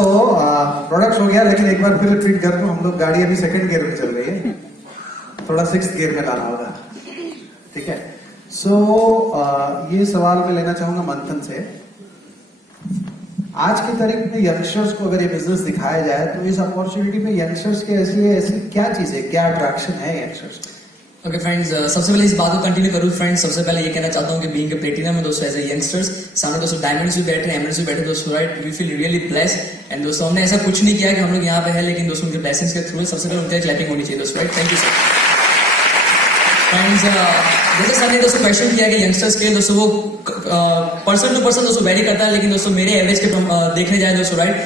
प्रोडक्ट्स हो गया, लेकिन एक बार फिर रिपीट कर दूं, हम लोग गाड़ी अभी सेकंड गियर में चल रही है, थोड़ा 6th गियर में लाना होगा, ठीक है। सो ये सवाल मैं लेना चाहूंगा मंथन से। आज की तारीख में यंगस्टर्स को अगर ये बिजनेस दिखाया जाए तो इस अपॉर्चुनिटी में यंगस्टर्स के ऐसी क्या चीज है, क्या अट्रैक्शन है यंगस्टर्स? ओके फ्रेंड्स, सबसे पहले इस बात को कंटिन्यू करूँ फ्रेंड्स, सबसे पहले ये कहना चाहता हूँ कि बीइंग ए प्लेटिनम में दोस्तों एज ए यंगस्टर्स सामने दोस्तों डायमंड्स भी बैठे, एमराल्ड्स भी बैठे दोस्तों, right, we feel really blessed. And दोस्तों, हमने ऐसा कुछ नहीं किया कि हम लोग यहाँ पे है, लेकिन दोस्तों उनके ब्लेसिंग्स के थ्रू सबसे पहले उनके क्लैपिंग होनी चाहिए दोस्तों, right. Thank you sir. Friends, जैसे सर ने दोस्तों क्वेश्चन किया कि यंगस्टर्स के दोस्तों वो पर्सन टू पर्सन दोस्तों वेरी करता है, लेकिन दोस्तों मेरे एवरेज के देखने जाए दोस्तों, राइट,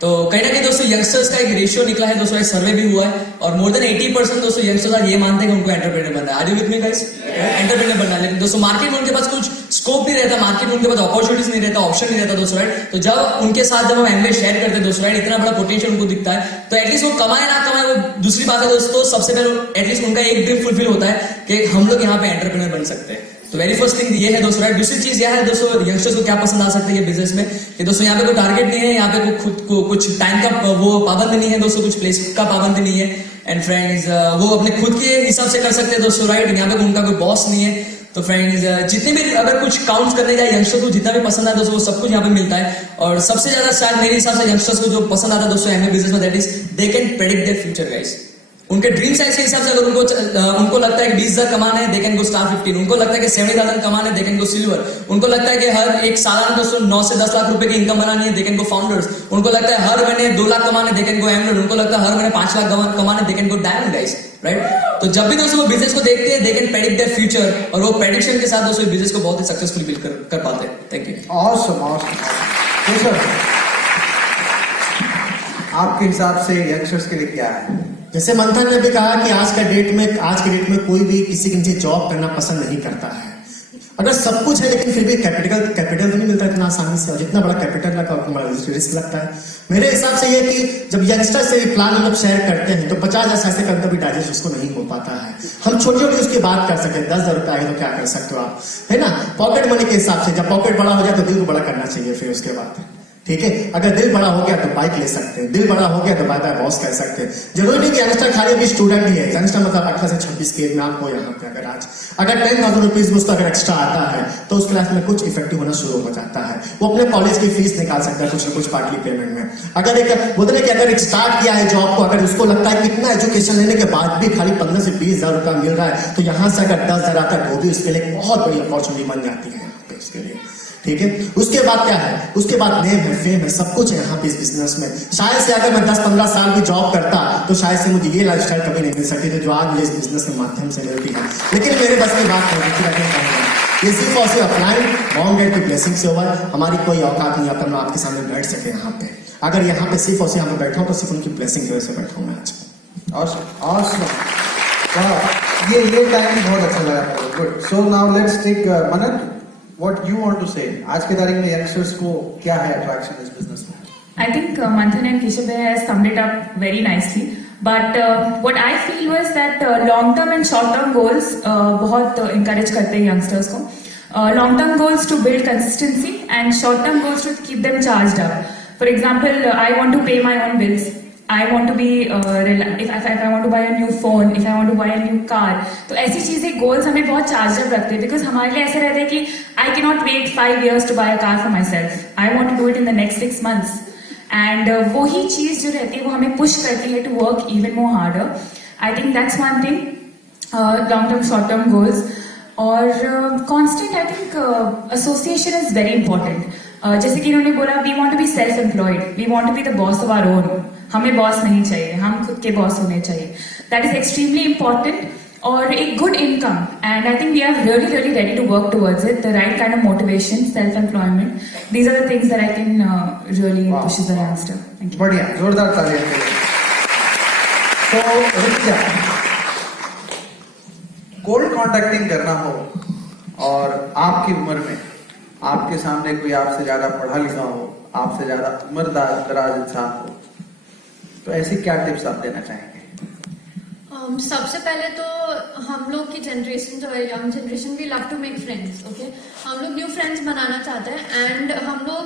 तो कहीं ना कहीं दोस्तों यंगस्टर्स का एक रेशियो निकला है दोस्तों, एक सर्वे भी हुआ है और मोर देन 80% दोस्तों यंगस्टर्स आज ये मानते हैं कि उनको एंटरप्रेन्योर बनना है। Are you with me guys? Entrepreneur बनना है, लेकिन दोस्तों मार्केट में उनके पास कुछ स्कोप नहीं रहता, मार्केट में उनके पास अपॉर्चुनिटीज नहीं रहता, ऑप्शन नहीं रहता दोस्तों, राइट। तो जब उनके साथ जब हम एमबीए शेयर करते हैं दोस्तों, राइट, इतना बड़ा पोटेंशियल उनको दिखता है, तो एटलीस्ट वो कमाए ना कमाए वो दूसरी बात है दोस्तों, सबसे पहले एटलीस्ट उनका एक ड्रीम फुलफिल होता है कि हम लोग यहाँ पे एंटरप्रेन्योर बन सकते हैं। तो वेरी फर्स्ट थिंग ये है दोस्तों, राइट। दूसरी चीज यह है दोस्तों, यंगस्टर्स को क्या पसंद आ सकता है ये बिजनेस में, कि दोस्तों यहाँ पे कोई टारगेट नहीं है, यहाँ पे कोई खुद को कुछ टाइम का वो पाबंद नहीं है दोस्तों, कुछ प्लेस का पाबंद नहीं है। एंड फ्रेंड्स, वो अपने खुद के हिसाब से कर सकते हैं दोस्तों, राइट, यहाँ पे उनका कोई बॉस नहीं है। तो फ्रेंड्स जितने भी अगर कुछ काउंट करने जाए यंगस्टर्स को जितना भी पसंद आता है दोस्तों वो सब कुछ यहाँ पे मिलता है। और सबसे ज्यादा शायद मेरे हिसाब से यंगस्टर्स को जो पसंद आता है दोस्तों एमए बिजनेस में, that is they can predict their future guys. उनके ड्रीम साइज के हिसाब से अगर उनको लगता है कि 20,000 कमाना है, दे कैन गो स्टार 15। उनको लगता है कि 70,000 कमाना है, दे कैन गो सिल्वर। उनको लगता है कि हर एक सालाना दोस्तों 9 से 10 लाख रुपए की इनकम बनानी है, दे कैन गो फाउंडर्स। उनको लगता है हर महीने 2 लाख कमाने, दे कैन गो एमरल्ड। उनको लगता है हर महीने 5 लाख कमाने, दे can go diamond guys, right. तो जब भी दोस्तों वो बिजनेस को देखते हैं, they can predict their future, और वो प्रेडिक्शन के साथ दोस्तों बिजनेस को बहुत ही सक्सेसफुली बिल्ड कर पाते हैं। Thank you. ऑसम सर, आपके हिसाब से यंगस्टर्स के लिए क्या है? जैसे मंथन ने भी कहा कि आज के डेट में कोई भी किसी के नीचे जॉब करना पसंद नहीं करता है। अगर सब कुछ है लेकिन फिर भी कैपिटल तो नहीं मिलता इतना आसानी से, और जितना बड़ा कैपिटल लगा उतना बड़ा रिस्क लगता है। मेरे हिसाब से ये कि जब यंगस्टर से प्लान मतलब शेयर करते हैं तो 50,000 से कभी डाइजेस्ट उसको नहीं हो पाता है। हम छोटी छोटी उसकी बात कर सकते हैं, 10,000 रुपए आए तो क्या कर सकते हो आप, है ना। पॉकेट मनी के हिसाब से जब पॉकेट बड़ा हो जाए तो दिल को बड़ा करना चाहिए फिर उसके बाद, ठीक है। अगर दिल बड़ा हो गया तो बाइक ले सकते हैं, दिल बड़ा हो गया तो बाय बाय बॉस कह सकते हैं। जरूरी नहीं कि यंगस्टर खाली अभी स्टूडेंट ही है। यंगस्टर मतलब 18 से 26 के एज में आपको यहाँ पे अगर 10,000 रुपीज उसका अगर एक्स्ट्रा आता है तो उस क्लास में कुछ इफेक्टिव होना शुरू हो जाता है। वो अपने कॉलेज की फीस निकाल सकता है कुछ न कुछ पार्टली पेमेंट में। अगर एक बोलते हैं कि अगर एक स्टार्ट किया है जॉब को, अगर उसको लगता है कितना एजुकेशन लेने के बाद भी खाली 15 से 20,000 रुपया मिल रहा है, तो यहाँ से अगर 10,000 आता है वो भी उसके लिए बहुत बड़ी अपॉर्चुनिटी बन जाती है यहाँ पे उसके लिए, ठीक है। उसके बाद क्या है, उसके बाद नेम है, फेम है, सब कुछ है यहाँ पे इस बिजनेस में। शायद से अगर मैं 10-15 साल भी जॉब करता तो शायद से मुझे ये लाइफस्टाइल कभी नहीं मिल सकती थी जो आज मुझे इस बिजनेस के माध्यम से मिलती है। लेकिन मेरे बस की बात नहीं, ये सिर्फ और सिर्फ अप्लाइड मॉम डैड की ब्लेसिंग से हुआ। हमारी कोई औकात नहीं आता मैं आपके सामने बैठ सके यहाँ पे। अगर यहाँ पे सिर्फ और सिर्फ यहाँ पे बैठा हूँ तो सिर्फ उनकी ब्लेसिंग की वजह से बैठा हूँ मैं आज। Awesome. ये टाइम बहुत अच्छा लगा। Good. So now let's take Manan, what you want to say. आज के तारीख में यंगस्टर्स को क्या है अट्रैक्शन इस बिजनेस में? I think Manthan and Keshav has summed it up very nicely. But what I feel was that long term and short term goals बहुत encourage करते हैं youngsters को. Long term goals to build consistency and short term goals to keep them charged up. For example, I want to pay my own bills. I want to be if I want to buy a new phone, if I want to buy a new car. तो ऐसी चीजें goals हमें बहुत charge up रखते हैं, because हमारे लिए ऐसे रहता है कि I cannot wait 5 years to buy a car for myself. I want to do it in the next 6 months. And वही चीज जो रहती है वो हमें पुश करती है to work even more harder. I think that's one thing. Long term, short term goals. और constant, I think association is very important. जैसे कि इन्होंने बोला, we want to be self-employed. We want to be the boss of our own. हमें boss नहीं चाहिए, हम खुद के बॉस होने चाहिए. That is extremely important. और एक good income, and I think we are really ready to work towards it. The right kind of motivation, self employment, these are the things that I can really push the youngster. Thank you. बढ़िया, जोरदार तालियां. तो Ritika, cold contacting करना हो और आपकी उम्र में आपके सामने कोई आपसे ज्यादा पढ़ा लिखा हो, आपसे ज्यादा उम्र दराज इंसान हो, तो ऐसी क्या टिप्स आप देना चाहेंगे? सबसे पहले तो हम लोग की जनरेशन जो है, young generation, we love to make friends. Okay, हम लोग न्यू फ्रेंड्स बनाना चाहते हैं. एंड हम लोग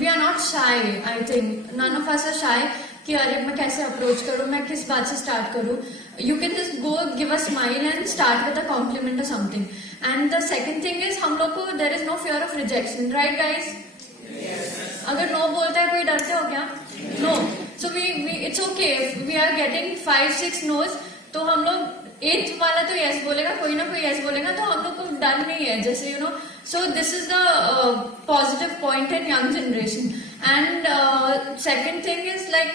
we are not shy. I think none of us are shy कि अरे मैं कैसे अप्रोच करूं, मैं किस बात से स्टार्ट करूं. You can just go give a smile and start with a compliment और something. And the second thing is, हम लोग को there is no fear of rejection. Right guys? अगर नो बोलता है कोई डरते हो क्या? No. So we it's okay, we are getting 5-6 noes. तो हम लोग 8th वाला तो यस बोलेगा, कोई ना कोई यस बोलेगा, तो हम लोग को डर नहीं है, जैसे you know. So this is the positive point in young generation. And second thing is like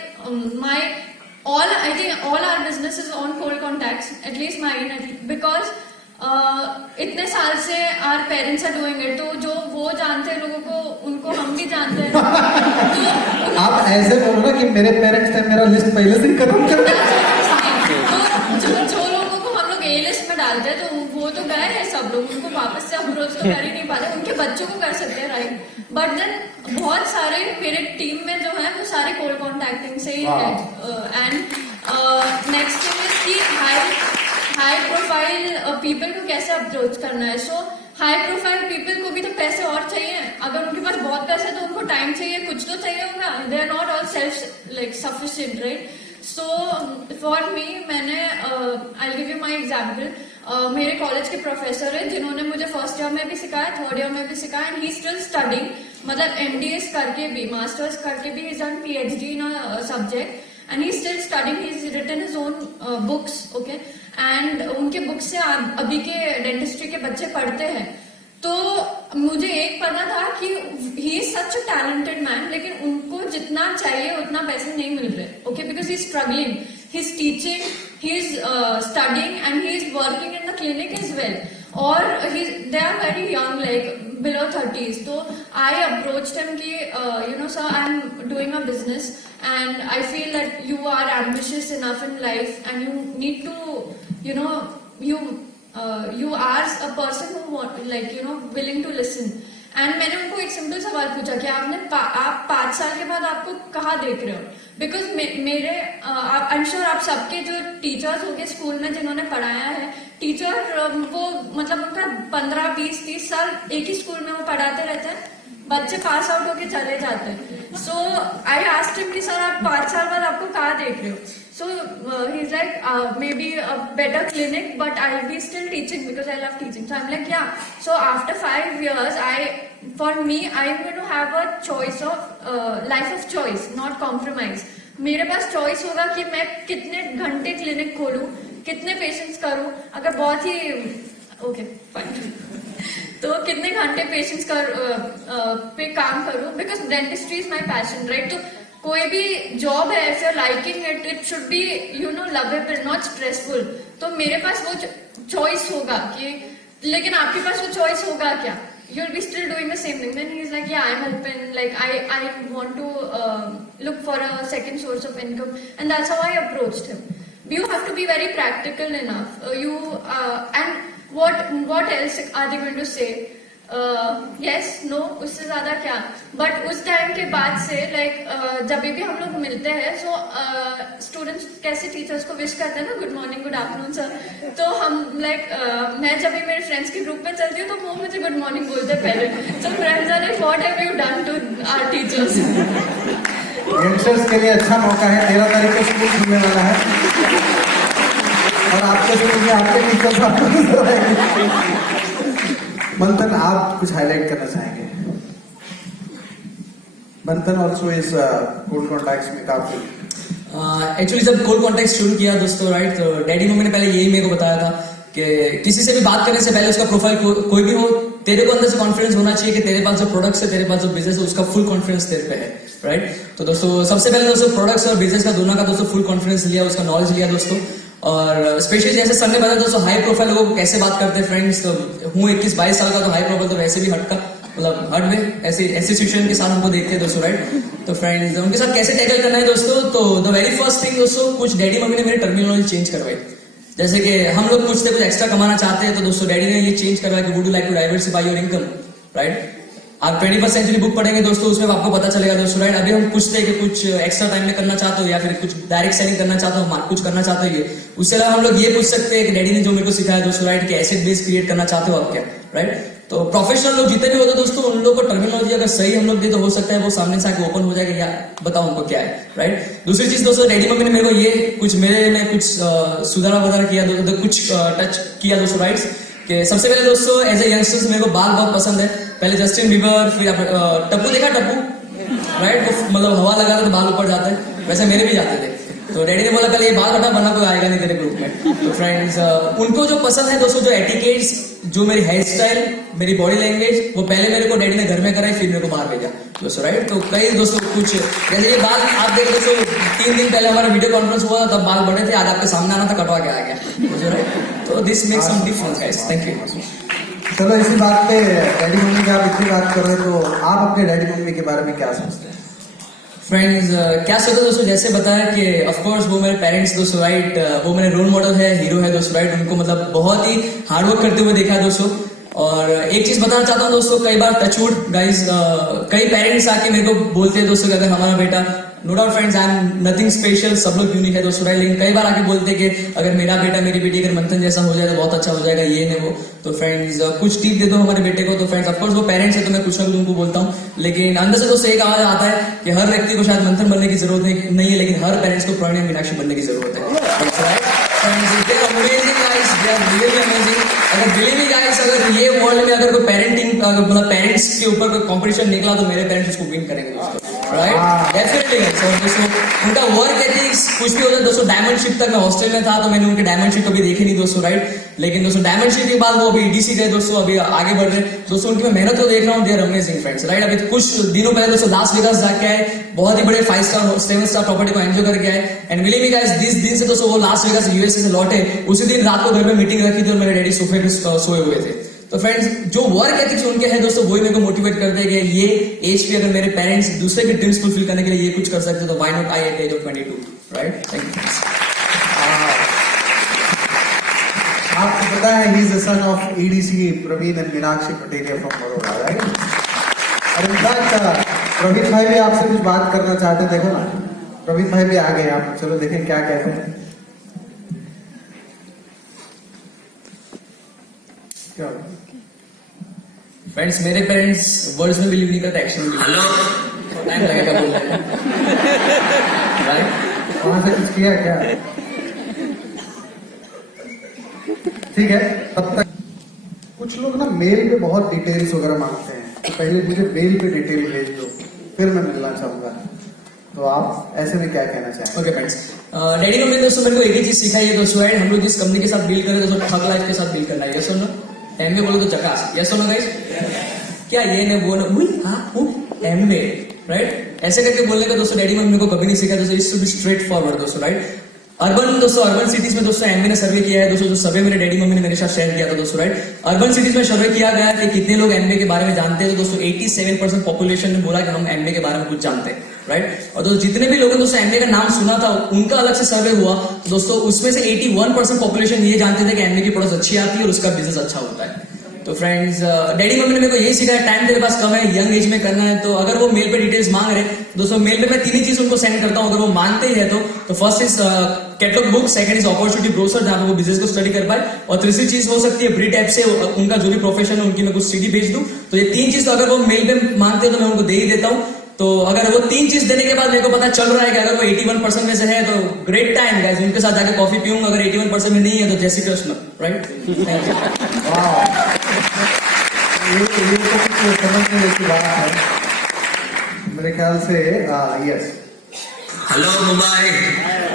I think all our businesses on cold contacts, at least mine, because इतने साल से our parents are doing it, तो जो वो जानते हैं लोगों को, उनको हम भी जानते हैं. तो आप ऐसे बोलो ना कि मेरे पेरेंट्स ने मेरा लिस्ट पहले से खत्म कर दिया. जो लोगों को हम लोग ए लिस्ट में डालते हैं, तो वो तो गए हैं सब लोग, उनको वापस से अप्रोच तो कर ही नहीं पाते. उनके बच्चों को कर सकते हैं, राइट. बट देन बहुत सारे मेरे टीम में जो है वो सारे कोल्ड कॉन्टैक्टिंग से ही है. एंड नेक्स्ट थिंग इज कि हाई प्रोफाइल पीपल को कैसे अप्रोच करना है. सो हाई प्रोफाइल पीपल को भी तो पैसे और चाहिए. अगर उनके पास बहुत पैसे तो उनको टाइम चाहिए, कुछ तो चाहिए होगा. They are not all self like sufficient, right. So for me मैंने I give you my example, मेरे कॉलेज के प्रोफेसर है जिन्होंने मुझे फर्स्ट ईयर में भी सिखाया, थर्ड ईयर में भी सिखाया, एंड ही स्टिल स्टडिंग, मतलब MDS करके भी, मास्टर्स करके भी, is done PhD in a subject and he still studying, he is written his own books, okay, and उनके बुक्स से अभी के डेंटिस्ट्री के बच्चे पढ़ते हैं। तो मुझे एक पता था कि he is such a talented man, लेकिन उनको जितना चाहिए उतना पैसे नहीं मिल रहे, okay, because he is struggling, he is teaching, he is studying and he is working in the clinic as well, और they are very young, like below 30s। तो आई अप्रोच्ड हिम कि you know sir, I am doing a business and I feel that you are ambitious enough in life and you need to, you know, you are a person who want, like, you know, willing to listen. And मैंने उनको एक simple सवाल पूछा कि आप 5 साल के बाद आपको कहाँ देख रहे हो, बिकॉज मेरे आई एम श्योर आप सबके जो टीचर्स हो गए स्कूल में जिन्होंने पढ़ाया है, टीचर वो मतलब उनका 15, 20, 30 साल एक ही स्कूल में वो पढ़ाते रहते हैं, बच्चे पास आउट होके चले जाते हैं। सो आई आस्क्ड हिम कि सर आप 5 साल बाद आपको कहाँ देख रहे हो? So he's like, maybe a better clinic, but I'll be still teaching because I love teaching. So I'm like, yeah. So after 5 years, for me, I'm going to have a choice of life of choice, not compromise. मेरे पास choice होगा कि मैं कितने घंटे clinic खोलूं, कितने patients करूं, अगर बहुत ही okay, fine. तो कितने घंटे पेशेंट्स पे काम करूं, because dentistry is my passion, right? तो कोई भी जॉब है, if you are liking it, it should be, you know, lovable, not stressful. तो मेरे पास वो चॉइस होगा कि, लेकिन आपके पास वो चॉइस होगा क्या? You will be still doing the same thing. Then he is like, yeah I am helping, like I want to look for a second source of income, and that's how I approached him. You have to be very practical enough, you and what else are they going to say? Yes, no, उससे ज्यादा क्या? But उस time के बाद से जब भी हम लोग मिलते हैं, सो स्टूडेंट्स कैसे टीचर्स को विश करते हैं ना, good morning, good afternoon sir, तो हम मैं जब भी मेरे फ्रेंड्स के ग्रुप में चलती हूँ तो वो मुझे गुड मॉर्निंग बोलते हैं पहले। So friends are like, what have you done to our teachers? Youngsters के लिए अच्छा मौका है, 13 तारीख को स्कूल खुलने वाला है और आपके स्कूल में आपके टीचर्स आपको नजर आएंगे। मंथन, आप कुछ हाईलाइट करना चाहेंगे? मंथन ऑल्सो इज कोल्ड कॉन्टैक्ट्स में काफी एक्चुअली जब कोल्ड कॉन्टैक्ट शुरू किया दोस्तों, राइट, तो डैडी मम्मी ने पहले यही मेरे को बताया था कि किसी से भी बात करने से पहले उसका प्रोफाइल कोई भी हो, तेरे को अंदर से कॉन्फिडेंस होना चाहिए कि तेरे पास जो प्रोडक्ट्स है, तेरे पास जो बिजनेस है, उसका फुल कॉन्फिडेंस तेरे पे है, राइट? तो दोस्तों सबसे पहले दोस्तों प्रोडक्ट्स और बिजनेस का दोनों का दोस्तों फुल कॉन्फिडेंस लिया, उसका नॉलेज लिया दोस्तों। और स्पेशली जैसे सर ने बताया दोस्तों, हाई प्रोफाइल लोगों को कैसे बात करते हैं फ्रेंड्स, तो हूँ 21-22 साल का, तो हाई प्रोफाइल तो वैसे भी हटका, मतलब हट में ऐसे सिचुएशन के साथ हमको देखते हैं दोस्तों, राइट? तो फ्रेंड्स उनके साथ कैसे टैकल करना है दोस्तों, तो द वेरी फर्स्ट थिंग दोस्तों, कुछ डैडी मम्मी ने मेरी टर्मिनोलॉजी चेंज करवाई। जैसे कि हम लोग कुछ एक्स्ट्रा कमाना चाहते हैं, तो दोस्तों डैडी ने ये चेंज करवाया कि would you like to diversify your income, right? आप 21st सेंचुरी बुक पढ़ेंगे दोस्तों, उसमें आपको पता चलेगा दोस्तों, राइट? अभी हम पूछते हैं कि कुछ एक्स्ट्रा टाइम में करना चाहते हो या फिर कुछ डायरेक्ट सेलिंग करना चाहते हो, कुछ करना चाहते हो ये। उससे अलावा हम लोग ये पूछ सकते हैं कि डैडी ने जो मेरे को सिखाया दोस्तों, राइट, कि एसेट बेस क्रिएट करना चाहते हो आप क्या, राइट? तो प्रोफेशनल लोग जितने भी होते दोस्तों, उन लोगों को टर्मिनोलॉजी अगर सही हम लोग दे तो हो सकता है वो सामने से आके ओपन हो जाएगा, या बताओ उनको क्या है, राइट? दूसरी चीज दोस्तों, डैडी मम्मी ने मेरे को ये कुछ मेरे में कुछ सुधार किया दोस्तों, कुछ टच किया दोस्तों, राइट? कि सबसे पहले दोस्तों एज ए यंगस्टर्स मेरे को बाल बहुत पसंद है। पहले जस्टिन बीबर, फिर टप्पू देखा, टप्पू, राइट? तो मतलब हवा लगा तो बाल ऊपर जाते हैं, वैसे मेरे भी जाते थे। तो डैडी ने बोला पहले ये बाल हटा, वरना कोई आएगा नहीं तेरे ग्रुप में। तो फ्रेंड्स उनको जो पसंद है दोस्तों, जो एटिकेट्स, जो मेरी हेयर स्टाइल, मेरी बॉडी लैंग्वेज, वो पहले मेरे को डैडी ने घर में कराई, फिर मेरे को बाहर भेजा दोस्तों, राइट? तो कई दोस्तों कुछ जैसे ये बाल आप देख दोस्तों, 3 दिन पहले हमारा वीडियो कॉन्फ्रेंस हुआ था, तब बाल बड़े थे, आज आपके सामने आना था, कटवा के आ गया, राइट? तो this makes some difference guys, thank you. चलो इसी बात पे, डैडी मम्मी की आप इतनी बात कर रहे हो, तो आप अपने डैडी मम्मी के बारे में क्या सोचते हैं? फ्रेंड्स क्या सोचते दोस्तों, जैसे बताया कि ऑफ कोर्स वो मेरे पेरेंट्स दोस्तों, राइट, वो मेरे रोल मॉडल है, हीरो है दोस्तों, राइट? उनको मतलब बहुत ही हार्डवर्क करते हुए देखा है दोस्तों। और एक चीज बताना चाहता हूँ दोस्तों, कई बार टचवुड गाइस, कई पेरेंट्स आके मेरे को बोलते हैं दोस्तों कि अगर हमारा बेटा no doubt friends, I am nothing special, सब लोग यूनिक है दोस्तों, राइट? लेकिन कई बार आके बोलते हैं कि अगर मेरा बेटा मेरी बेटी अगर मंथन जैसा हो जाए तो बहुत अच्छा हो जाएगा, ये नहीं वो। तो फ्रेंड्स कुछ टिप दे दो हमारे बेटे को। तो फ्रेंड्स ऑफकोर्स वो पेरेंट्स है तो मैं कुछ ना कुछ उनको बोलता हूँ, लेकिन अंदर से दोस्तों एक आवाज आता है कि हर व्यक्ति को शायद मंथन बनने की जरूरत नहीं है, लेकिन हर पेरेंट्स को प्रवीण मीनाक्षी बनने की जरूरत है। अगर बिलीव मी गाइस, अगर ये वर्ल्ड में अगर कोई पेरेंटिंग मतलब पेरेंट्स के ऊपर कोई कंपटीशन निकला तो मेरे पेरेंट्स उसको विन करेंगे दोस्तों, राइट? Definitely guys. और दोस्तों उनका वर्क एथिक्स कुछ भी होता है दोस्तों। डायमंड शिप तक मैं हॉस्टल में था तो मैंने उनके डायमंड शिप कभी देखे नहीं दोस्तों, राइट? लेकिन दोस्तों डायमंड शिप के बाद वो अभी ईडीसी गए दोस्तों, अभी आगे बढ़ रहे हैं दोस्तों। उनकी मैं मेहनत को देख रहा हूँ, देयर अमेजिंग फ्रेंड्स, राइट? अभी कुछ दिनों पहले दोस्तों लास वेगास जाके आए, बहुत ही बड़े 5 स्टार 7 स्टार प्रॉपर्टी को एंजॉय करके आए। एंड बिलीव मी गाइस, जिस दिन से दोस्तों वो लास वेगास यूएसए से लौटे उसी दिन रात को घर में मीटिंग रखी थी और मेरे डैडी सोफे पे सोए हुए थे। तो फ्रेंड्स जो वर्क एथिक्स उनके हैं दोस्तों वही मेरे को मोटिवेट करते हैं कि ये एज पे अगर मेरे पेरेंट्स दूसरे के ड्रीम्स फुलफिल करने के लिए ये कुछ कर सकते हैं तो why not I at the age of 22, right? Thank you. आपको पता है he is the son of EDC Praveen and Meenakshi Patel from Baroda, right? और इनफैक्ट प्रवीण भाई भी आपसे कुछ बात करना चाहते हैं, देखो ना प्रवीण भाई भी आ गए आप, चलो देखें क्या कहते हैं। क्या फ्रेंड्स मेरे पेरेंट्स वर्ड्स में बिलीव नहीं करते, एक्शन में। हेलो, टाइम लगेगा बोलने में, राइट? वहां से कुछ किया क्या? ठीक है, तब तक कुछ लोग ना मेल पे बहुत डिटेल्स वगैरह मांगते हैं, तो पहले मुझे मेल पे डिटेल भेज दो, फिर मैं मिलना चाहूंगा। तो आप ऐसे में क्या कहना चाहेंगे? ओके फ्रेंड्स, डैडी मम्मी दोस्तों मेरे को एक ही चीज सिखाई है दोस्तों, राइट? हम लोग जिस कंपनी के साथ डील कर रहे हैं दोस्तों, ठग लाइफ के साथ डील करना है, यस और नो? एमवे बोलो तो जकास, यस और नो गाइस? क्या ये ने वो एमवे, राइट? ऐसे करके बोलने का दोस्तों डैडी मम्मी को कभी नहीं सीखा दोस्तों, it's to be straightforward दोस्तों, राइट? अर्बन दोस्तों, अर्बन सिटीज में दोस्तों एमवे ने सर्वे किया है दोस्तों, जो सर्वे मेरे डैडी मम्मी ने मेरे साथ शेयर किया था दोस्तों, राइट? अर्बन सिटीज में सर्वे किया गया कि कितने लोग एमवे के बारे में जानते हैं, तो दोस्तों 87% पॉपुलेशन ने बोला कि हम एमवे के बारे में कुछ जानते हैं, राइट? और दोस्तों जितने भी लोगों ने दोस्तों एमवे का नाम सुना था उनका अलग से सर्वे हुआ तो दोस्तों उसमें से 81% पॉपुलेशन ये जानते थे कि एमवे की प्रोडक्ट अच्छी आती है और उसका बिजनेस अच्छा होता है। तो फ्रेंड्स डैडी मम्मी ने मेरे को यही सिखाया, टाइम तेरे पास कम है, यंग एज में करना है, तो अगर वो मेल पे डिटेल्स मांग रहे दोस्तों, मेल पे मैं 3 ही चीज उनको सेंड करता हूँ, अगर वो मानते ही है तो first is catalogue book, second is opportunity brochure जहां पे वो बिजनेस को स्टडी कर पाए, और तीसरी चीज हो सकती है ब्रीड ऐप से उनका जो भी प्रोफेशन है उनकी मैं कुछ सीडी भेज दूं। तो ये 3 चीज तो अगर वो मेल पे मांगते हैं तो मैं उनको दे ही देता हूँ। तो अगर वो 3 चीज देने के बाद मेरे को पता चल रहा है कि अगर वो 81% में से है तो ग्रेट टाइम गाइस, उनके साथ जाके कॉफी पीऊंगा। अगर 81% में नहीं है तो जय Shri Krishna, right? Thank you. ये तो कुछ समझने जैसी बात है मेरे ख्याल से। यस, हेलो मुंबई,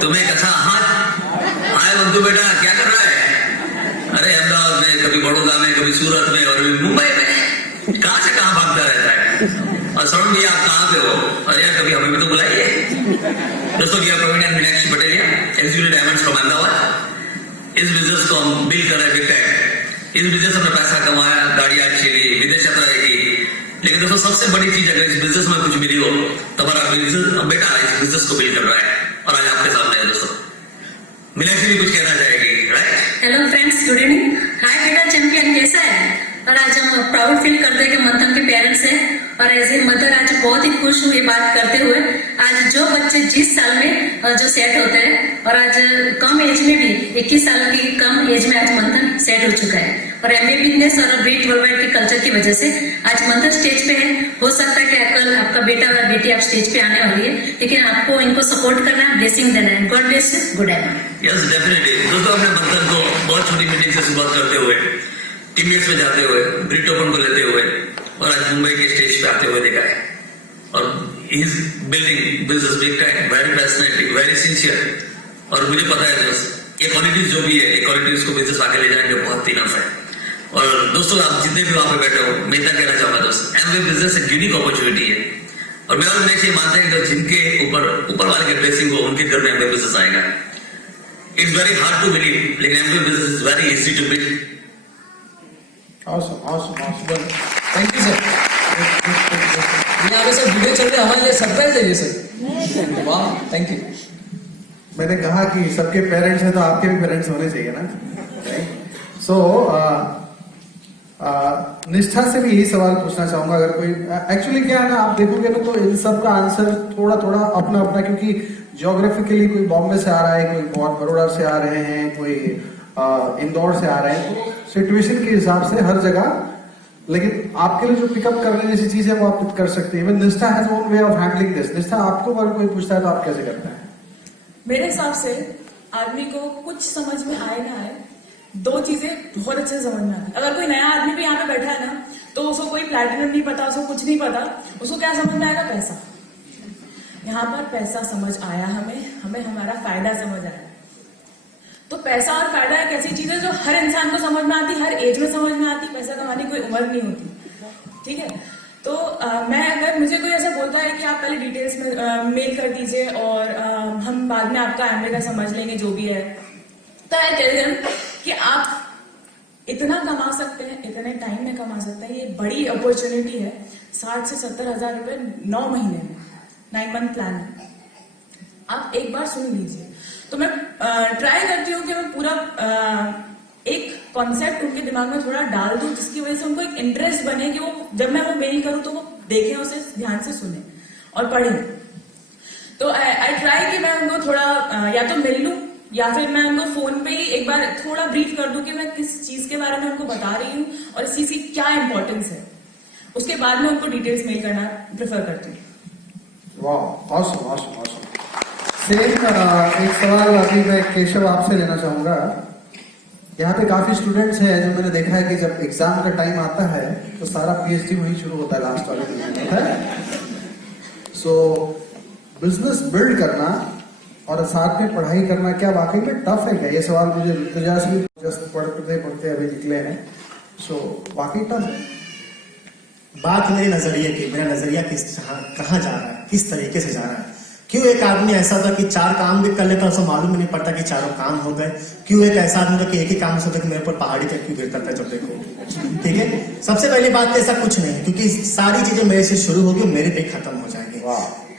तुम्हें कसा हाय बंधु बेटा, क्या कर रहा है? अरे अहमदाबाद में, कभी बड़ौदा में, कभी सूरत में और मुंबई में, कहां से कहां भागता रहता है। और सौरभ भैया आप कहां पे हो? अरे यार कभी हमें भी तो बुलाइए। दोस्तों भैया Praveen and Meenakshi Patel, executive diamonds from Ahmedabad. इस बिजनेस को हम बिल्ड कर रहे हैं, बिग टाइम। इस बिजनेस में पैसा कमाया, गाड़ियां अच्छी ली, विदेश यात्रा की, लेकिन दोस्तों सबसे बड़ी चीज अगर इस बिजनेस में कुछ मिली हो तो हमारा बेटा इस बिजनेस को बिल्ड कर रहा है और आज आपके सामने है दोस्तों। मीनाक्षी भी कुछ कहना चाहेगी, right? Hello friends, good evening. Hi बेटा चैंपियन, कैसा है? और आज हम प्राउड फील करते हैं कि मंथन के पेरेंट्स हैं और एज ए मदर आज बहुत ही खुश हूँ ये बात करते हुए। आज जो बच्चे 20 साल में जो सेट होते हैं और आज कम एज में भी 21 साल की कम एज में आज मंथन सेट हो चुका है और एमवे बिजनेस और ब्रीड वर्ल्डवाइड के कल्चर की वजह से आज मंथन स्टेज पे है। हो सकता है कि कल आपका बेटा और बेटी आप स्टेज पे आने वाली है, लेकिन आपको इनको सपोर्ट करना है, ब्लेसिंग देना है। God bless you, good afternoon. Yes definitely दोस्तों, हमने मंथन को बहुत छोटी मीटिंग से शुरुआत करते हुए, टीममेट्स में जाते हुए, ब्रीड ओपन को लेते हुए और आज मुंबई के स्टेज पे आते हुए देखा है। और he is building business big time, very passionate, very sincere. और मुझे पता है दोस्त ये क्वालिटीज जो भी है, ये क्वालिटीज को बिजनेस आगे ले जाएंगे बहुत इनफ है। और दोस्तों आप जितने भी वहां पे बैठे हो, मैं इतना कहना चाहूंगा दोस्त, एमवे बिजनेस एक यूनिक अपॉर्चुनिटी है और मैं और नेक्स्ट ये मानते हैं कि जिनके ऊपर वाले के ब्लेसिंग हो उनके घर में एमवे बिजनेस आएगा। It's very hard to believe, लेकिन Amway business is very easy to build. awesome. Thank you sir. यहाँ पे सर वीडियो चल रहे हैं, हमारे लिए सरप्राइज है ये सर। वाह, थैंक यू। मैंने कहा कि सबके पेरेंट्स हैं तो आपके भी पेरेंट्स होने चाहिए ना। सो निष्ठा से भी यही सवाल पूछना चाहूंगा, अगर कोई एक्चुअली क्या है ना, आप देखोगे ना तो इन सब का आंसर थोड़ा थोड़ा अपना अपना, क्योंकि ज्योग्राफिकली कोई बॉम्बे से आ रहा है, कोई बड़ौदा से आ रहे हैं, कोई इंदौर से आ रहे हैं, तो सिचुएशन के हिसाब से हर जगह, लेकिन आपके लिए जो पिकअप करने जैसी चीज है वो आप कर सकते हैं। निष्ठा has own way of handling this. निष्ठा, आपको अगर कोई पूछता है तो आप कैसे करते हैं? मेरे हिसाब से आदमी को कुछ समझ में आए ना आए, दो चीजें बहुत अच्छे से समझ में आती। अगर कोई नया आदमी भी यहाँ पे बैठा है ना, तो उसको कोई प्लैटिनम नहीं पता, उसको कुछ नहीं पता, उसको क्या समझ में आएगा? पैसा। यहाँ पर पैसा समझ आया, हमें हमारा फायदा समझ आया। तो पैसा और फायदा एक ऐसी चीज है जो हर इंसान को समझ में आती, हर एज में समझ में आती। पैसा कमाने की कोई उम्र नहीं होती, ठीक है? तो मैं, अगर मुझे कोई ऐसा बोलता है कि आप पहले डिटेल्स में मेल कर दीजिए और हम बाद में आपका एमबीए का समझ लेंगे जो भी है, तो आई टेल देम कि आप इतना कमा सकते हैं, इतने टाइम में कमा सकते हैं। ये बड़ी अपॉर्चुनिटी है। 60 से 70 हजार रुपए 9 महीने में, 9 मंथ प्लान है। आप एक बार सुन लीजिए। तो मैं ट्राई करती हूँ कि मैं पूरा एक कॉन्सेप्ट उनके दिमाग में थोड़ा डाल दूं, जिसकी वजह से उनको एक इंटरेस्ट बने कि वो, जब मैं वो मेल करूं तो वो देखें, उसे ध्यान से सुने और पढ़ें। तो आई ट्राई कि मैं उनको थोड़ा या तो मिल लूं या फिर मैं उनको फोन पे ही एक बार थोड़ा ब्रीफ कर दूं कि मैं किस चीज के बारे में उनको बता रही हूँ और इस चीज की क्या इंपॉर्टेंस है। उसके बाद में उनको डिटेल्स मेल करना प्रेफर करती हूँ। वाह, ऑसम ऑसम ऑसम। सेम एक सवाल अभी मैं केशव आपसे लेना चाहूंगा। यहाँ पे काफी स्टूडेंट्स हैं जो मैंने देखा है कि जब एग्जाम का टाइम आता है तो सारा पीएचडी वहीं शुरू होता है, लास्ट वाले दिन होता है। सो बिजनेस बिल्ड करना और साथ में पढ़ाई करना क्या वाकई में टफ है क्या? ये सवाल मुझे ऋतुजा से जस्ट पढ़ते पढ़ते अभी निकले हैं। सो वाकई टफ है। बात मेरे नजरिए की, मेरा नजरिया कहाँ जा रहा है, किस तरीके से जा रहा है। क्यों एक आदमी ऐसा था कि 4 काम भी कर लेता, उसे मालूम ही नहीं पड़ता कि चारों काम हो गए। क्यों एक ऐसा आदमी था कि एक ही काम सोचता कि मेरे ऊपर पहाड़ी तक क्यों गिरता था जब देखो, ठीक है? सबसे पहली बात तो ऐसा कुछ नहीं, क्योंकि सारी चीजें मेरे से शुरू होगी, मेरे पे खत्म हो जाएंगी,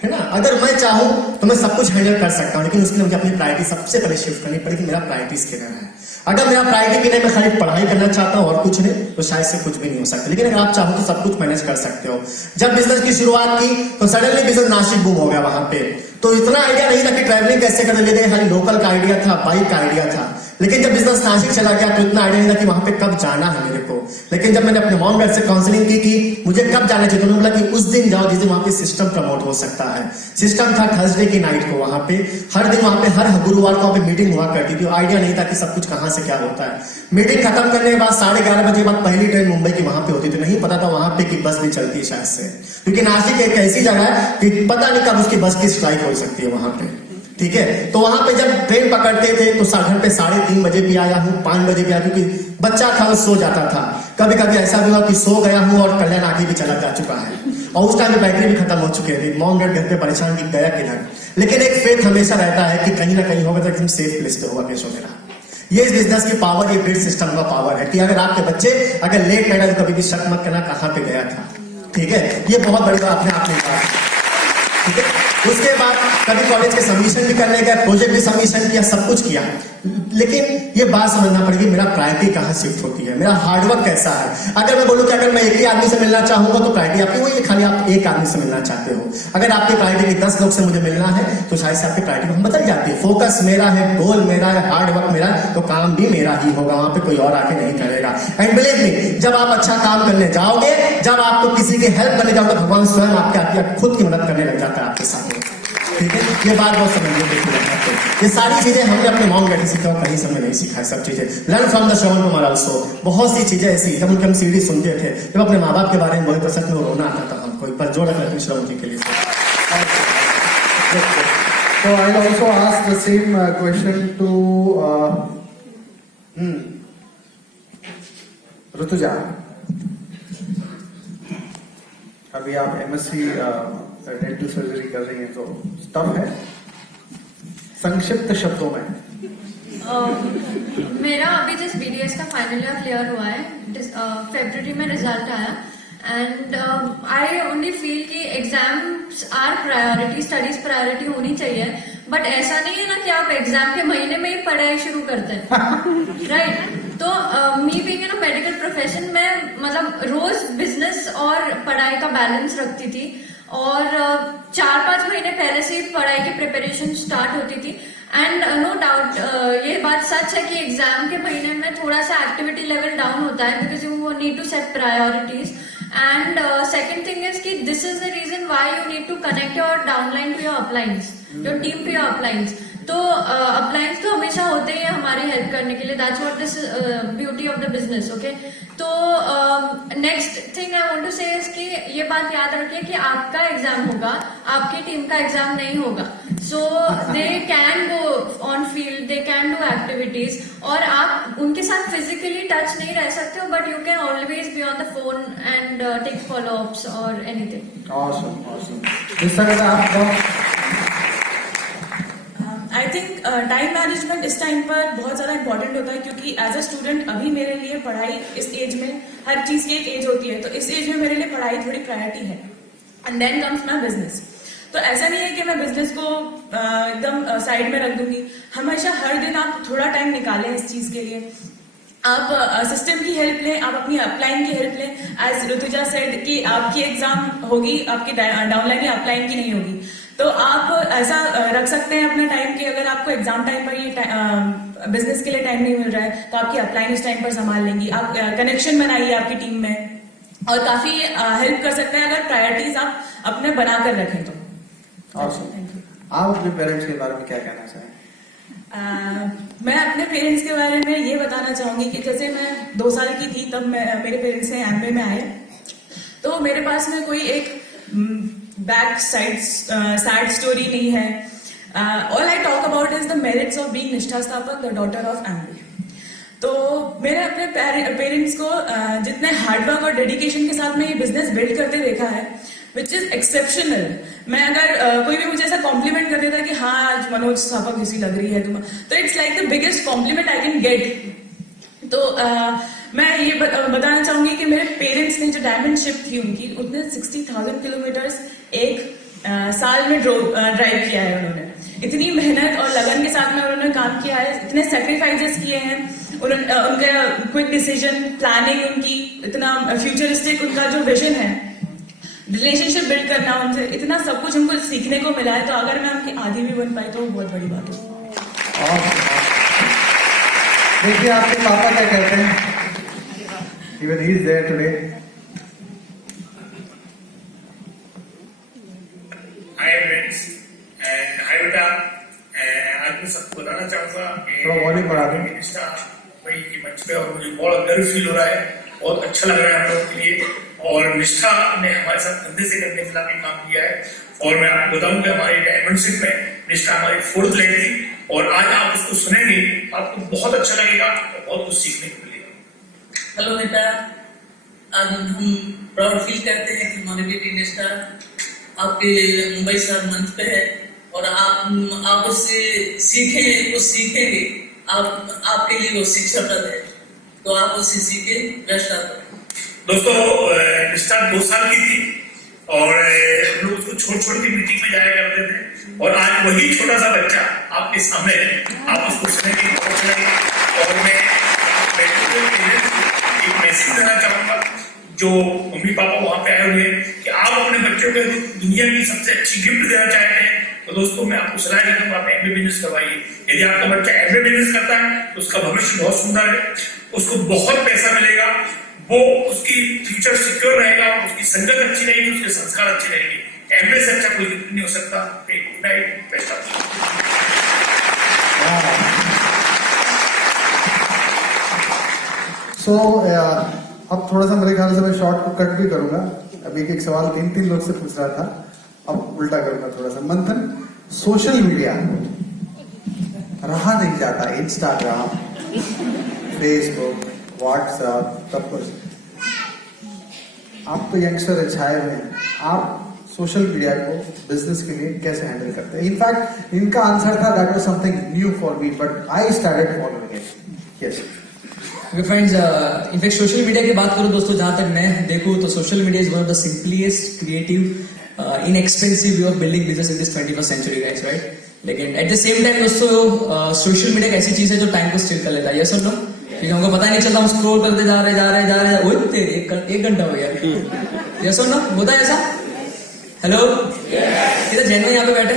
है ना? अगर मैं चाहूं तो मैं सब कुछ हैंडल कर सकता हूं, लेकिन उसके लिए मुझे अपनी प्रायोरिटी सबसे पहले शिफ्ट करनी पड़ेगी। मेरा प्रायोरिटीज किधर है? अगर मेरा प्रायोरिटी के लिए मैं खाली पढ़ाई करना चाहता हूँ और कुछ नहीं, तो शायद से कुछ भी नहीं हो सकता। लेकिन अगर आप चाहो तो सब कुछ मैनेज कर सकते हो। जब बिजनेस की शुरुआत की तो सडनली बिजनेस नासिक बूम हो गया वहां पे, तो इतना आइडिया नहीं था कि ट्रैवलिंग कैसे करते, लेते खाली लोकल का आइडिया था, बाइक का आइडिया था। लेकिन जब बिजनेस नासिक चला गया तो इतना आइडिया नहीं था कि वहां पे कब जाना है मेरे को। लेकिन जब मैंने अपने मॉम डैड से काउंसलिंग की कि मुझे कब जाना चाहिए, तो उन्होंने बोला कि उस दिन जाओ जिस दिन वहां पे सिस्टम प्रमोट हो सकता है। सिस्टम था थर्सडे की नाइट को, वहां पे हर दिन वहां पे हर गुरुवार को वहां पे मीटिंग हुआ करती थी। आइडिया नहीं था कि सब कुछ कहां से क्या होता है। मीटिंग खत्म करने के बाद 11:30 बजे बाद पहली ट्रेन मुंबई की वहां पे होती थी। नहीं पता था वहां पे की बस भी चलती है शायद से, क्योंकि नासिक एक ऐसी जगह है कि पता नहीं कब उसकी बस की स्ट्राइक हो सकती है वहां पे, ठीक है? तो वहां पे जब ट्रेन पकड़ते थे तो घर पे 3:30 बजे भी आया हूँ, 5 बजे भी आया, क्योंकि बच्चा था वो सो जाता था। कभी कभी ऐसा भी हुआ कि सो गया हूँ और कल्याण आगे भी चला जा चुका है, और उस टाइम में बैटरी भी खत्म हो चुके थे। मॉम डैड घर पे परेशान कि गया किधर। लेकिन एक फेथ हमेशा रहता है कि कहीं ना कहीं होगा तो एकदम सेफ प्लेस पे होगा केशव मेरा। ये इस बिजनेस की पावर, ये बिल्ड सिस्टम का पावर है कि अगर आपके बच्चे अगर लेट नाइट आए तो कभी भी शक मत करना कहाँ पे गया था, ठीक है? ये बहुत बड़ी बात अपने आप में बात है, ठीक है? उसके बाद कभी कॉलेज के सबमिशन भी करने गया, प्रोजेक्ट भी सबमिशन किया, सब कुछ किया। लेकिन ये बात समझना पड़ेगी मेरा प्रायोरिटी कहाँ शिफ्ट होती है, मेरा हार्डवर्क कैसा है। अगर मैं बोलूं कि अगर मैं एक ही आदमी से मिलना चाहूंगा तो प्रायोरिटी आपकी वही है, खाली आप एक आदमी से मिलना चाहते हो। अगर आपकी प्रायोरिटी 10 लोग से मुझे मिलना है तो शायद से आपकी प्रायोरिटी हम बदल जाती है। फोकस मेरा है, गोल मेरा है, हार्डवर्क मेरा है, तो काम भी मेरा ही होगा, वहां पे कोई और आके नहीं करेगा। एंड बिलीव मी, जब आप अच्छा काम करने जाओगे, जब आपको किसी की हेल्प करने जाओगे, भगवान स्वयं आपके खुद की मदद करने लग जाता है आपके साथ, ठीक है? ये बात बहुत समझने की, ये सारी चीजें हमने अपने मॉम डैड से सीखा, कहीं से हमने नहीं सीखा है। सब चीजें learn from the Shravan Kumar also. बहुत सी चीजें ऐसी जब उनके हम सीडी सुनते थे, जब अपने माँ बाप के बारे में बोले तो सच में रोना आता था हमको। एक बार जोड़ रखा श्रवण जी के लिए। So I'll also ask the same question to Rutuja. अभी आप एमएससी डेंटल सर्जरी कर रही हैं, तो टफ है? संक्षिप्त शब्दों में। मेरा अभी जस्ट बीडीएस का फाइनल ईयर क्लियर हुआ है, फरवरी में रिजल्ट आया। एंड आई ओनली फील कि exams are priority, studies priority होनी चाहिए। बट ऐसा नहीं है ना कि आप एग्जाम के महीने में ही पढ़ाई शुरू करते हैं, राइट? तो me being in a medical profession में मतलब रोज बिजनेस और पढ़ाई का बैलेंस रखती थी और 4-5 महीने पहले से पढ़ाई की प्रिपरेशन स्टार्ट होती थी एंड नो डाउट ये बात सच है कि एग्जाम के महीने में थोड़ा सा एक्टिविटी लेवल डाउन होता है because you need to set priorities and second thing is कि this is the reason why you need to connect your downline to your uplines, your team to your uplines. तो uplines तो हमेशा होते ही है हमारी help करने के लिए. That's what this beauty of the business. Okay, तो next thing I want to say is कि ये बात याद रखिए कि आपका एग्जाम होगा, आपकी टीम का एग्जाम नहीं होगा. So they can go on field, they can do activities और आप उनके साथ फिजिकली टच नहीं रह सकते हो but you can always be on the phone and take follow ups और एनीथिंग. Awesome awesome. इस तरह आप आई थिंक टाइम मैनेजमेंट इस टाइम पर बहुत ज़्यादा इंपॉर्टेंट होता है क्योंकि एज अ स्टूडेंट अभी मेरे लिए पढ़ाई इस एज में, हर चीज़ की एक एज होती है, तो इस एज में मेरे लिए पढ़ाई थोड़ी प्रायोरिटी है and then comes my business. तो ऐसा नहीं है कि मैं बिजनेस को एकदम साइड में रख दूंगी. हमेशा हर दिन आप थोड़ा टाइम निकालें इस चीज़ के लिए. आप सिस्टम की हेल्प लें, आप अपनी अपलाइन की हेल्प लें. एज ऋतुजा सेड कि आपकी एग्जाम होगी, आपकी डाउनलाइन या अपलाइन की नहीं होगी. तो आप ऐसा रख सकते हैं अपना टाइम कि अगर आपको एग्जाम टाइम पर ये बिजनेस के लिए टाइम नहीं मिल रहा है तो आपकी अपलाइन उस टाइम पर संभाल लेंगी. आप कनेक्शन बनाइए आपकी टीम में और काफी हेल्प कर सकते हैं अगर प्रायोरिटीज आप अपने बनाकर रखें तो. आप अपने पेरेंट्स के बारे में क्या कहना चाहें? मैं अपने पेरेंट्स के बारे में ये बताना चाहूंगी कि जैसे मैं 2 साल की थी तब मेरे पेरेंट्स ने एमबीए में आए, तो मेरे पास में कोई एक बैक साइड सैड स्टोरी नहीं है. All I talk about is the merits of being निष्ठा स्थापक, द डॉटर ऑफ एमबी. तो मैंने अपने पेरेंट्स को जितने हार्डवर्क और डेडिकेशन के साथ में ये बिजनेस बिल्ड करते देखा है विच इज एक्सेप्शनल. मैं अगर कोई भी मुझे ऐसा कॉम्प्लीमेंट कर देता कि हाँ आज मनोज स्थापक जैसी लग रही है तुम, तो it's like the biggest compliment I can get. तो मैं ये बताना चाहूंगी कि मेरे पेरेंट्स ने जो डायमंड शिप थी उनकी, उसने 60,000 किलोमीटर्स एक साल में ड्राइव किया है. उन्होंने इतनी मेहनत और लगन के साथ में उन्होंने काम किया है, इतने सेक्रीफाइसेस किए हैं. उनका क्विक डिसीजन प्लानिंग, उनकी इतना फ्यूचरिस्टिक उनका जो विजन है, रिलेशनशिप बिल्ड करना, उनसे इतना सब कुछ हमको सीखने को मिला है. तो अगर मैं उनकी आधी भी बन पाई तो बहुत बड़ी बात है. देखिए आपके पापा क्या कहते हैं. Even he is there today. Hi friends and hi बेटा. आज मैं सबको बताना चाहूंगा कि थोड़ा वॉल्यूम बढ़ा दें. निष्ठा भाई की मंच पे और मुझे बहुत गर्व फील हो रहा है, बहुत अच्छा लग रहा है हम लोगों के लिए. और निष्ठा ने हमारे साथ कंधे से कंधे मिला के काम किया है. और मैं आपको बताऊं कि हमारी डायमंडशिप में निष्ठा हमारी 4th लाइन थी और आज आप उसको सुनेंगे, आपको बहुत अच्छा लगेगा और बहुत कुछ सीखने को मिलेगा. हेलो बेटा, आज हम प्राउड फील करते हैं कि हमारी बेटी निष्ठा आपके मुंबई शहर मंच पे है और आप उससे सीखें, कुछ सीखेंगे. आपके लिए वो शिक्षाप्रद है, तो आप उससे सीखे. Best of. दोस्तों निष्ठा 2 साल की थी और हम लोग उसको छोड़ के मीटिंग में जाया करते थे और आज वही छोटा सा बच्चा आपके सामने है. आप उसको सुनेंगे, बहुत सुनेंगे. और मैं एक मैसेज देना चाहूंगा जो मम्मी पापा वहां पे आए हुए हैं कि आप अपने बच्चों को दुनिया की सबसे अच्छी गिफ्ट देना चाहते हैं तो दोस्तों मैं आपको सलाह देता हूँ आप एमबीए बिजनेस करवाइए. यदि आपका बच्चा एमबीए बिजनेस करता है तो उसका भविष्य बहुत सुंदर है, उसको बहुत पैसा मिलेगा, वो उसकी फ्यूचर सिक्योर रहेगा, उसकी संगत अच्छी रहेगी, उसके संस्कार अच्छे रहेंगे. एमबीए से अच्छा कोई गिफ्ट नहीं हो सकता. Good night, best of. So अब थोड़ा सा मेरे ख्याल से मैं शॉर्ट को कट भी करूंगा. अभी एक सवाल 3 लोग से पूछ रहा था, अब उल्टा करूंगा थोड़ा सा. मंथन, सोशल मीडिया रहा नहीं जाता. इंस्टाग्राम, फेसबुक, व्हाट्सएप, सब कुछ. आप तो यंगस्टर छाए हुए हैं, आप सोशल मीडिया को बिजनेस के लिए कैसे हैंडल करते हैं? इनफैक्ट इनका आंसर था that was something new for me but I started following it. Yes friends, in fact social media की बात करूं दोस्तों, जहां तक मैं देखूं तो social media is one of the simplest, creative, inexpensive way of building business in this 21st century guys, right? लेकिन एट द सेम टाइम दोस्तों सोशल मीडिया एक ऐसी चीज है जो टाइम को स्टील कर लेता है. यस और नो? क्योंकि हमको पता ही नहीं चलता, हम स्क्रॉल करते जा रहे ओए तेरी एक घंटा हो गया। यस और नो, होता है ऐसा? हेलो, किधर जैन में यहाँ पे बैठे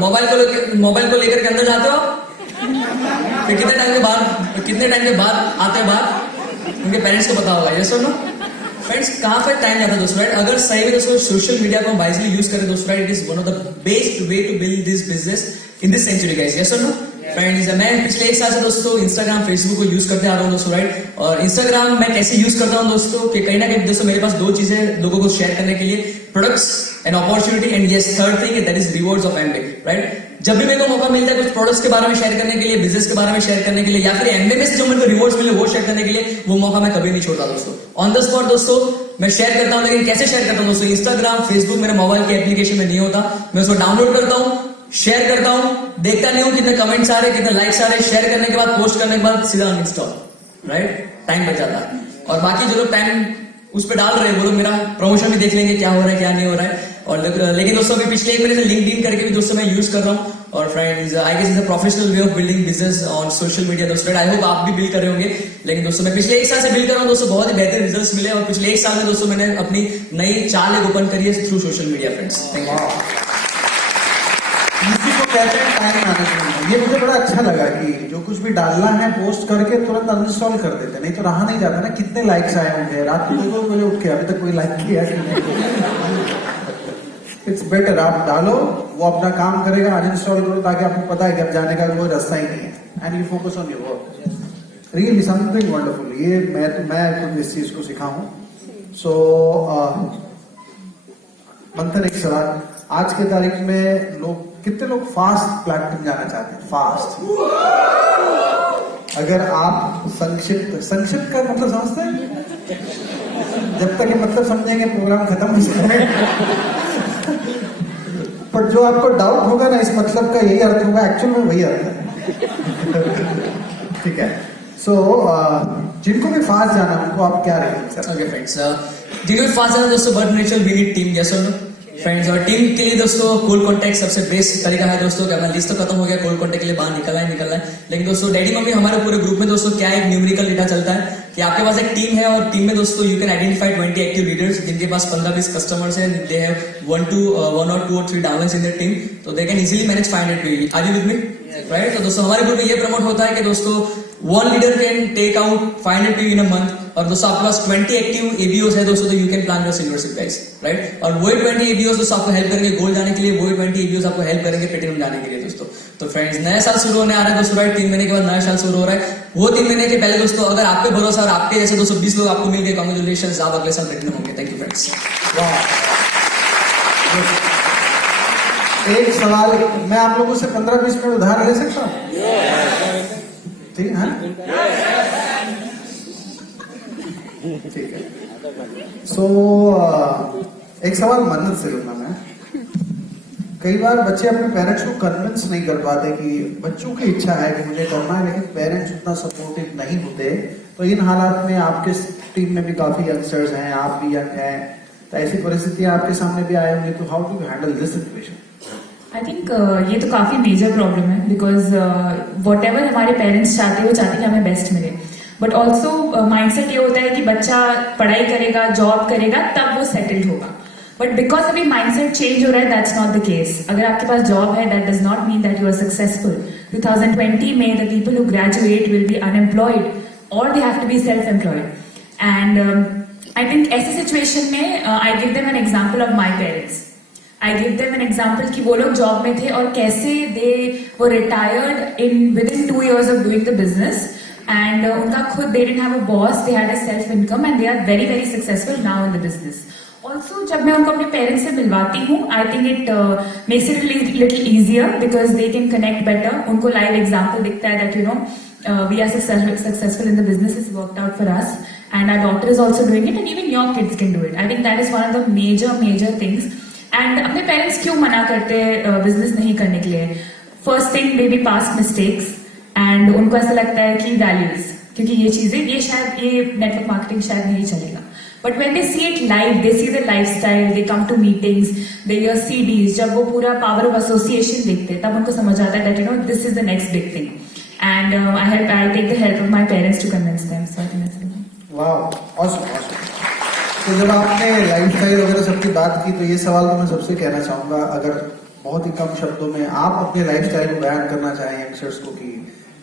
मोबाइल को लेकर के अंदर जाते हो, फिर कितने टाइम के बाद आते हो बाहर, उनके पेरेंट्स को पता होगा। यस और नो फ्रेंड्स, कहाँ पे टाइम जाता है दोस्तों, राइट? अगर सही में दोस्तों सोशल मीडिया को हम वाइजली यूज करें दोस्तों, right, it is one of the best way to build this business in this century guys. Yes और नो फ्रेंड्स, मैं पिछले 1 साल से दोस्तों इंस्टाग्राम फेसबुक को यूज करते आ रहा हूँ दोस्तों, राइट? और इंस्टाग्राम मैं कैसे यूज करता हूँ दोस्तों कि कहीं ना कहीं दोस्तों मेरे पास 2 चीजें लोगों को शेयर करने के लिए, products and opportunity, and yes third thing that is rewards of Amway, right? जब भी मेरे को मौका मिलता है कुछ प्रोडक्ट्स के बारे में शेयर करने के लिए, बिजनेस के बारे में शेयर करने के लिए, या फिर एमबे में से जो मेरे को रिवॉर्ड्स मिले वो शेयर करने के लिए, वो मौका मैं कभी नहीं छोड़ता दोस्तों। ऑन द स्पॉट दोस्तों मैं शेयर करता हूँ, लेकिन कैसे शेयर करता हूँ दोस्तों? इंस्टाग्राम फेसबुक मेरे मोबाइल के एप्लीकेशन में नहीं होता, मैं उसको डाउनलोड करता हूँ, शेयर करता हूँ, देखता नहीं हूँ कितने कमेंट्स आ रहे, कितने लाइक्स आ रहे, शेयर करने के बाद, पोस्ट करने के बाद सीधा अनइंस्टॉल, राइट? टाइम बच जाता है। और बाकी जो लोग टाइम उस पर डाल रहे हैं वो लोग मेरा प्रमोशन भी देख लेंगे क्या हो रहा है क्या नहीं हो रहा है। और लेकिन दोस्तों अभी पिछले 1 महीने से लिंक्डइन करके भी दोस्तों मैं यूज कर रहा हूँ। और friends, I guess is a professional way of building business on social media दोस्तों। आई होप आप भी बिल्ड कर रहे होंगे। लेकिन दोस्तों मैं पिछले 1 साल से बिल्ड कर रहा हूँ दोस्तों, बहुत ही बेहतर रिजल्ट्स मिले। और पिछले 1 साल में दोस्तों मैंने अपनी नई चाल ओपन करी है through social media friends. Thank you. इसी को कहते हैं टाइम मैनेजमेंट। ये मुझे बड़ा अच्छा लगा कि जो कुछ भी डालना है पोस्ट करके तुरंत अनइंस्टॉल कर देते, नहीं तो रहा नहीं जाता ना। कितने लाइक्स आए होंगे, रात को 2 बजे उठ के अभी तक कोई लाइक किया कि नहीं। इट्स बेटर आप डालो, वो अपना काम करेगा, अनइंस्टॉल करो, ताकि आपको पता है कि अब जाने का कोई रास्ता ही नहीं है, and you focus on your work. Really something wonderful. ये मैं खुद इस चीज को सीखा हूं। सो मंथन, एक सवाल, आज के तारीख में कितने लोग फास्ट प्लेटिनम जाना चाहते हैं? फास्ट। अगर आप संक्षिप्त का मतलब समझते हैं? जब तक ये मतलब समझेंगे प्रोग्राम खत्म हो जाएगा। पर जो आपको डाउट होगा ना, इस मतलब का यही अर्थ होगा, एक्चुअल में वही अर्थ है। ठीक है। सो जिनको भी फास्ट जाना है उनको आप क्या रहेंगे? ओके फ्रेंड्स, जिनको भी फास्ट जाना दोस्तों, but natural we need team. Yes और नो फ्रेंड्स? और टीम के लिए दोस्तों कोल्ड कॉन्टैक्ट सबसे बेस्ट तरीका है दोस्तों। क्या लिस्ट तो खत्म हो गया, कोल्ड कॉन्टैक्ट के लिए बाहर निकलना है। लेकिन दोस्तों डैडी मम्मी हमारे पूरे ग्रुप में दोस्तों क्या एक न्यूमेरिकल डेटा चलता है कि आपके पास एक टीम है, और टीम में दोस्तों you can identify 20 active leaders जिनके पास 15-20 कस्टमर्स हैं, they have 1 or 2 or 3 downlines in their team, तो they can easily manage 500 people. Are you with me? Right? तो दोस्तों हमारे ग्रुप में ये प्रमोट होता है कि दोस्तों 1 leader can take out 500 people in a month. और दोस्तों आपके पास 20 एक्टिव एबीओस है दोस्तों, तो you can plan your silvership guys, right? और वही 20 एबीओस दोस्तों आपको हेल्प करेंगे गोल्ड जाने के लिए, वही 20 एबीओस आपको हेल्प करेंगे प्लेटिनम जाने के लिए दोस्तों। तो फ्रेंड्स, नया साल शुरू होने आ रहा है दोस्तों, राइट? 3 महीने के बाद नया साल शुरू हो रहा है। वो 3 महीने के पहले दोस्तों अगर आप पे भरोसा और आपके जैसे 220 लोग आपको मिल गए, कांग्रेचुलेशंस, आप अगले साल प्लेटिनम होंगे। Thank you friends. एक सवाल मैं आप लोगों से 15-20 मिनट उधार ले सकता हूँ? ठीक है, ठीक है। सो एक सवाल मन्नत से लूंगा मैं। कई बार बच्चे अपने पेरेंट्स को कन्विंस नहीं कर पाते कि बच्चों की इच्छा है कि मुझे करना है, लेकिन पेरेंट्स उतना सपोर्टिव नहीं होते। तो इन हालात में आपके टीम में भी काफी यंगस्टर्स हैं, आप भी यंग हैं, तो ऐसी परिस्थितियां आपके सामने भी आए होंगे, तो how do you handle this situation? I think ये तो काफी मेजर प्रॉब्लम है, बिकॉज वॉट एवर हमारे पेरेंट्स चाहते हैं वो चाहते हैं कि हमें बेस्ट मिले। बट ऑल्सो माइंडसेट ये होता है कि बच्चा पढ़ाई करेगा, जॉब करेगा, तब वो सेटल्ड होगा। बट बिकॉज अभी माइंडसेट चेंज हो रहा है, दैट्स नॉट द केस। अगर आपके पास जॉब है, that does not mean that you are successful. 2020 में the people who graduate will be unemployed और they have to be self employed. And I think ऐसी सिचुएशन में I give them an example of my parents. I give them an example कि वो लोग job में थे और कैसे दे वो retired within 2 years of doing the business, and उनका खुद they didn't have a boss, they had a self income, and they are very very successful now in the business. Also जब मैं उनको अपने पेरेंट्स से मिलवाती हूँ, I think it makes it little easier because they can connect better. उनको live example दिखता है that you know we are successful in the business, is worked out for us, and our daughter is also doing it, and even your kids can do it. I think that is one of the major things. And अपने parents क्यों मना करते हैं business नहीं करने के लिए? First thing, may be past mistakes, and उनको ऐसा लगता है कि वैल्यूज, क्योंकि ये चीजें ये नेटवर्क मार्केटिंग शायद नहीं चलेगा। But when they see it live, they see the lifestyle, they come to meetings, they hear CDs, जब वो पूरा power of association देखते हैं, तब उनको समझ आता है that you know this is the next big thing. and I'll take the help of my parents to convince them. So I think that's it. वाह, awesome. तो जब आपने लाइफस्टाइल वगैरह सबकी बात की, तो ये सवाल तो मैं सबसे कहना चाहूंगा, अगर बहुत ही कम शब्दों में आप अपने लाइफस्टाइल को बयान करना चाहें यंगस्टर्स को कि